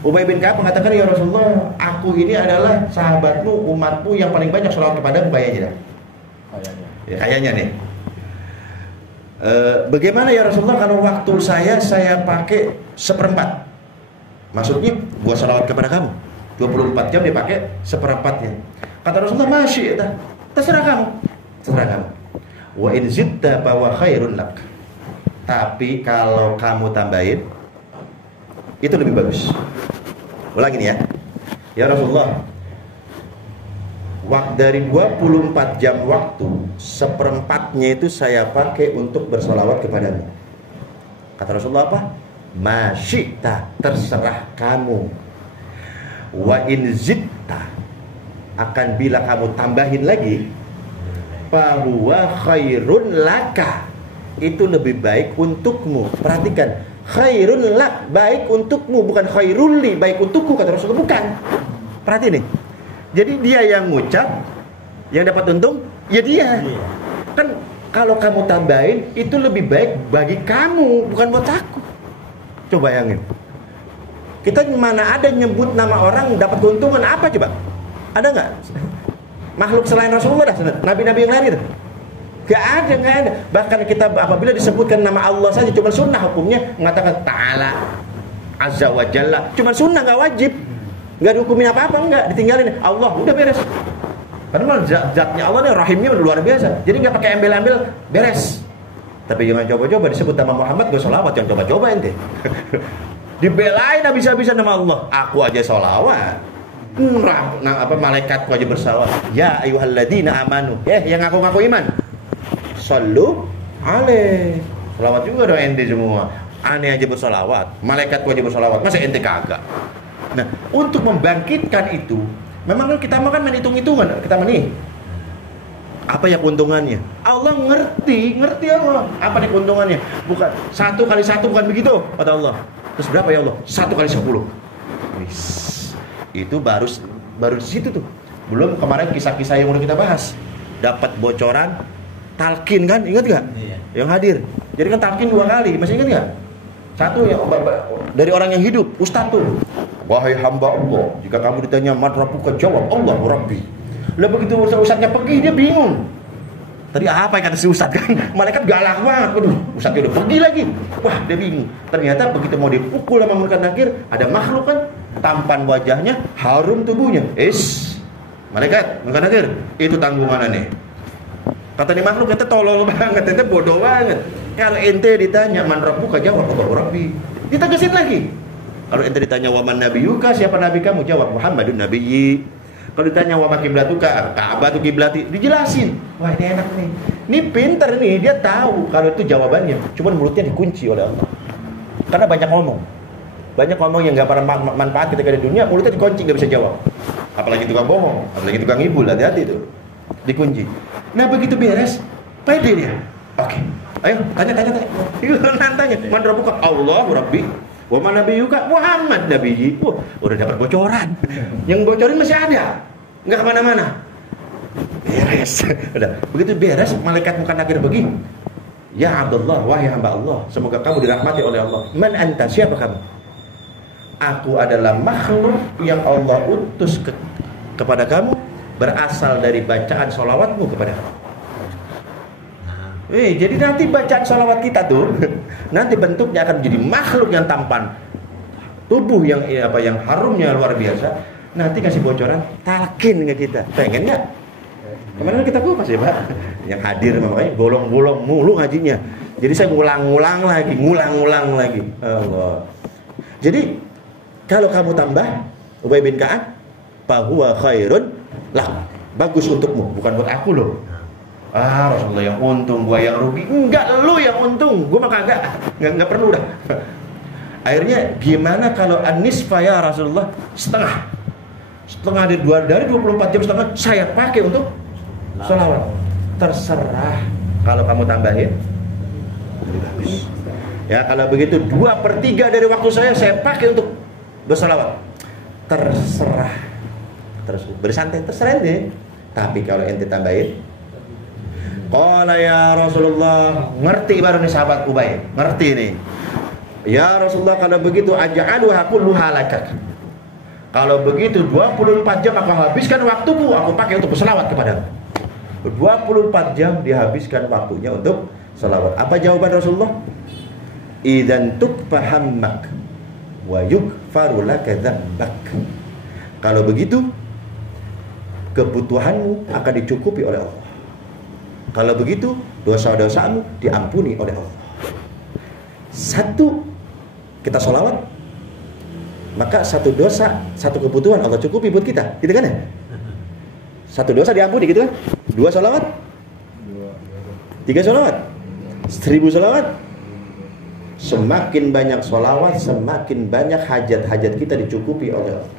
Ubay bin Ka'ab mengatakan, ya Rasulullah, aku ini adalah sahabatmu, umatmu yang paling banyak sholawat kepada bayanya. Kayaknya nih. Bagaimana ya Rasulullah kalau waktu saya pakai 1/4? Maksudnya gua sholawat kepada kamu 24 jam dia pakai 1/4-nya. Kata Rasulullah, masih terserah kamu. Wa in zitta fa wa khairun lak. Tapi kalau kamu tambahin itu lebih bagus. Ulangi nih ya. Ya Rasulullah, dari 24 jam waktu 1/4-nya itu saya pakai untuk bersolawat kepadamu. Kata Rasulullah apa? Masyita, terserah kamu. Wa in zitta, akan bila kamu tambahin lagi, fahuwa khairun laka, itu lebih baik untukmu. Perhatikan, khairun lak, baik untukmu, bukan khairul li, baik untukku, kata Rasulullah, bukan. Perhati nih. Jadi dia yang ngucap, yang dapat untung, ya dia. Kan kalau kamu tambahin, itu lebih baik bagi kamu, bukan buat aku. Coba bayangin. Kita mana ada nyebut nama orang dapat keuntungan apa coba? Ada nggak? Makhluk selain Rasulullah dah, nabi-nabi yang lain itu? Gak ada. Bahkan kita apabila disebutkan nama Allah saja cuma sunnah hukumnya mengatakan Ta'ala Azza wa Jalla. Cuma sunnah, gak wajib. Gak dihukumin apa-apa, enggak, ditinggalin. Allah udah beres. Karena zatnya Allah nih, rahimnya udah luar biasa. Jadi gak pakai embel-embel, beres. Tapi jangan coba-coba disebut nama Muhammad gak sholawat, jangan coba-coba ente. Dibelain habis-habisan nama Allah. Aku aja sholawat. Malaikatku aja bersalawat. Ya ayyuhalladzina amanu. Yang ngaku-ngaku iman. Sallu alaih. Salawat juga dong ente semua. Aneh aja bersalawat, malaikatku aja bersalawat. Masa ente kagak? Nah, untuk membangkitkan itu, memang kan kita makan main hitung-hitungan. Kita nih, apa ya keuntungannya? Allah ngerti Allah. Apa nih keuntungannya? Bukan 1 kali 1 bukan begitu, kata Allah. Terus berapa ya Allah? 1 kali 10. Itu baru di situ tuh. Belum kemarin kisah-kisah yang udah kita bahas. Dapat bocoran talqin kan, ingat gak? Iya. Yang hadir. Jadi kan talqin 2 kali, masih ingat gak? 1 yang dari orang yang hidup, ustaz tuh. Wahai hamba Allah, jika kamu ditanya man rabbuka, jawab Allahu Rabbi. Lah begitu ustaznya pergi dia bingung. Tadi apa yang kata si ustaz kan? Malaikat galak banget. Waduh, ustaznya udah pergi lagi. Wah, dia bingung. Ternyata begitu mau dipukul sama Munkar Nakir, ada makhluk kan, tampan wajahnya, harum tubuhnya. Malaikat Munkar Nakir, itu tanggungan nih. Kata nih makhluk, ente tolol banget, ente bodoh banget. Kalau ente ditanya man rabbuka, jawab Allahu Rabbi. Ditegasin lagi. Kalau ente ditanya wa man nabiyuka, siapa nabi kamu, jawab Muhammadun nabiyyi. Kalau ditanya wa ma kiblatuka, Ka'bah tu kiblati, dijelasin. Wah, ini enak nih. Ini pinter nih, dia tahu kalau itu jawabannya. Cuman mulutnya dikunci oleh Allah. Karena banyak ngomong. Banyak ngomong yang enggak bermanfaat ketika di dunia, mulutnya dikunci, enggak bisa jawab. Apalagi tukang bohong, apalagi tukang ngibul, hati-hati itu. Dikunci. Nah, begitu beres, pede dia. Oke. Ayo, tanya. Itu nantanya. Man rabbuka? Allahu Rabbi. Wa man nabiyuka? Muhammad nabiyyi. Wah, udah dapat bocoran. Yang bocorin masih ada. Enggak kemana-mana. Beres. Udah. Begitu beres, malaikat Munkar Nakir begini. Ya Abdullah, wahai hamba Allah, semoga kamu dirahmati oleh Allah. Man anta? Siapa kamu? Aku adalah makhluk yang Allah utus kepada kamu, berasal dari bacaan sholawatmu kepada kamu. Jadi nanti bacaan sholawat kita tuh nanti bentuknya akan menjadi makhluk yang tampan, tubuh yang harumnya luar biasa. Nanti kasih bocoran, talqin ke kita. Pengen nggak? Kemarin kita kupas ya Pak, yang hadir makanya bolong-bolong mulu ngajinya. Jadi saya ngulang-ngulang lagi. Allah. Jadi kalau kamu tambah Ubay bin Ka'ab, fahuwa khairun lah, bagus untukmu, bukan buat aku loh. Rasulullah yang untung, gua yang rugi. Enggak, lu yang untung, gua mah kagak. Enggak perlu dah. Akhirnya gimana kalau an-nisfa ya Rasulullah? Setengah dari 24 jam setengah saya pakai untuk sholawat. Terserah kalau kamu tambahin. Bagus. Ya, kalau begitu 2/3 dari waktu saya pakai untuk bersolawat. Terserah. Terus bersantai, terserah deh. Tapi kalau ente tambahin, qala ya Rasulullah, ngerti baru nih sahabat Ubay, ngerti nih. Ya Rasulullah, kalau begitu aj'aluha kulluha laka. Kalau begitu 24 jam aku habiskan waktuku, aku pakai untuk berselawat kepadamu. 24 jam dihabiskan waktunya untuk selawat. Apa jawaban Rasulullah? Idzan tukfahammak wa yukfaru laka dzambak. Kalau begitu kebutuhanmu akan dicukupi oleh Allah. Kalau begitu dosa-dosamu diampuni oleh Allah. Satu, kita sholawat, maka satu dosa, satu kebutuhan Allah cukupi buat kita, gitu kan ya? Satu dosa diampuni gitu kan? 2 sholawat, 3 sholawat, 1000 sholawat. Semakin banyak sholawat, semakin banyak hajat-hajat kita dicukupi oleh Allah.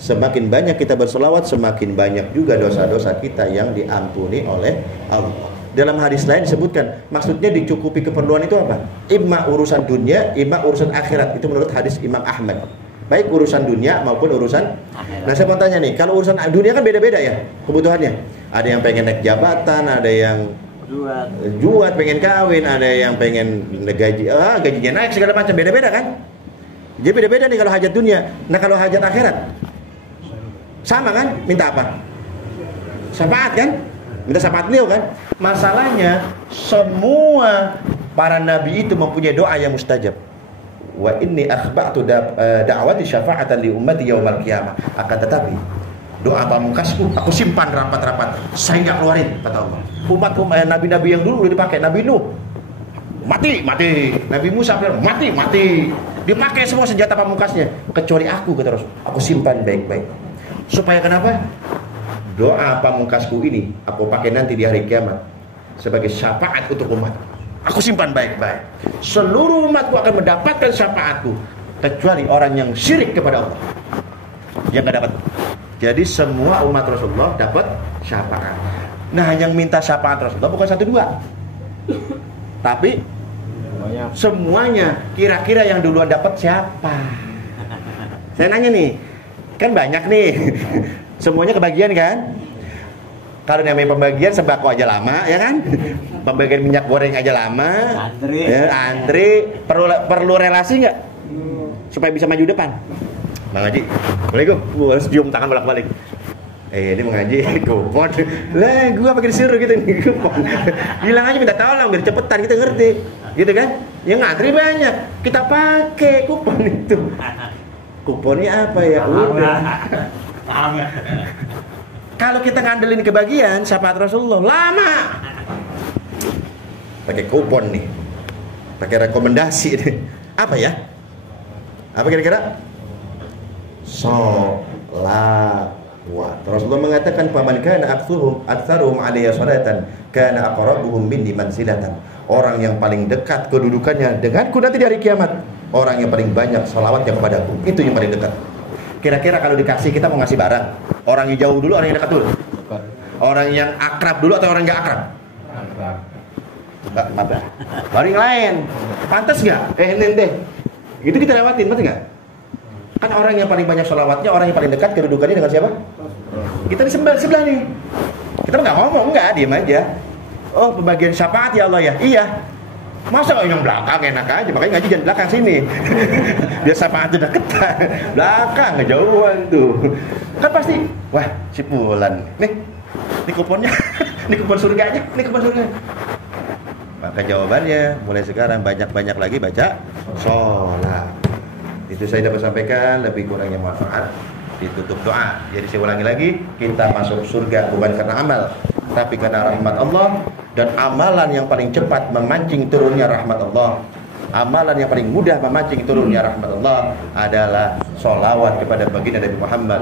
Semakin banyak kita bersolawat, semakin banyak juga dosa-dosa kita yang diampuni oleh Allah. Dalam hadis lain disebutkan, maksudnya dicukupi keperluan itu apa? Imma urusan dunia, imma urusan akhirat. Itu menurut hadis Imam Ahmad. Baik urusan dunia maupun urusan akhirat. Nah, saya mau tanya nih, kalau urusan dunia kan beda-beda ya kebutuhannya. Ada yang pengen naik jabatan, ada yang juat pengen kawin, ada yang pengen gajinya naik, segala macam, beda-beda kan? Jadi beda-beda nih kalau hajat dunia. Nah kalau hajat akhirat sama kan? Minta apa? Syafaat kan? Minta syafaat beliau kan? Masalahnya semua para nabi itu mempunyai doa yang mustajab. Wa inni akhba'tu da'wati syafa'atan li ummati yaumal qiyamah. Akan tetapi doa pamungkasku aku simpan rapat-rapat, saya nggak keluarin, kata Allah. Nabi-nabi yang dulu udah dipakai. Nabi Nuh mati. Nabi Musa mati. Dipakai semua senjata pamungkasnya, kecuali aku, kata Rasul. Aku simpan baik-baik. Supaya kenapa? Doa pamungkasku ini aku pakai nanti di hari kiamat sebagai syafaat untuk umat. Aku simpan baik-baik. Seluruh umatku akan mendapatkan syafaatku, kecuali orang yang syirik kepada Allah, yang gak dapat. Jadi semua umat Rasulullah dapat syafaat. Nah, yang minta syafaat Rasulullah bukan 1-2, tapi semuanya. Kira-kira yang duluan dapat siapa? Saya nanya nih, kan banyak nih. Semuanya kebagian kan? Kalau namanya pembagian sembako aja lama, ya kan? Pembagian minyak goreng aja lama. Antri. Perlu relasi nggak? Supaya bisa maju depan. Bang Haji, Assalamualaikum. Harus cium tangan bolak-balik. Ini mau ngaji, kupon. Lah, gua pakai disuruh gitu nih, kupon. Bilang aja minta tolong biar cepetan, kita ngerti. Gitu kan? Yang ngantri banyak, kita pakai kupon itu. Kuponnya apa ya? Udah. Kalau kita ngandelin kebagian syafaat Rasulullah lama. Pakai kupon nih. Pakai rekomendasi nih. Apa ya? Apa kira-kira? Sholawat. Rasulullah mengatakan paman kana aktsaruhum alayya salatan kana aqrabuhum minni manzilatan. Orang yang paling dekat kedudukannya denganku nanti di hari kiamat, orang yang paling banyak shalawatnya kepadaku, itu yang paling dekat. Kira-kira kalau dikasih, kita mau ngasih barang, orang yang jauh dulu, orang yang dekat dulu? Orang yang akrab dulu atau orang yang gak akrab? Akrab. Baru yang lain. Pantas gak? Deh. Itu kita lewatin, betul gak? Kan orang yang paling banyak sholawatnya, orang yang paling dekat kedudukannya dengan siapa? Kita di sebelah nih. Kita nggak ngomong, nggak, diem aja. Oh, pembagian syafaat ya Allah ya? Iya. Masa yang belakang enak aja, makanya ngaji jangan belakang sini. Biar syafaatnya deketan. Belakang kejauhan tuh. Kan pasti, wah si Fulan. Nih kuponnya, nih kupon surganya, nih kupon surga. Maka jawabannya mulai sekarang banyak-banyak lagi baca sholat. Itu saya dapat sampaikan, lebih kurangnya manfaat. Ditutup doa. Jadi saya ulangi lagi, kita masuk surga bukan karena amal, tapi karena rahmat Allah. Dan amalan yang paling cepat memancing turunnya rahmat Allah, amalan yang paling mudah memancing turunnya rahmat Allah adalah sholawat kepada baginda Nabi Muhammad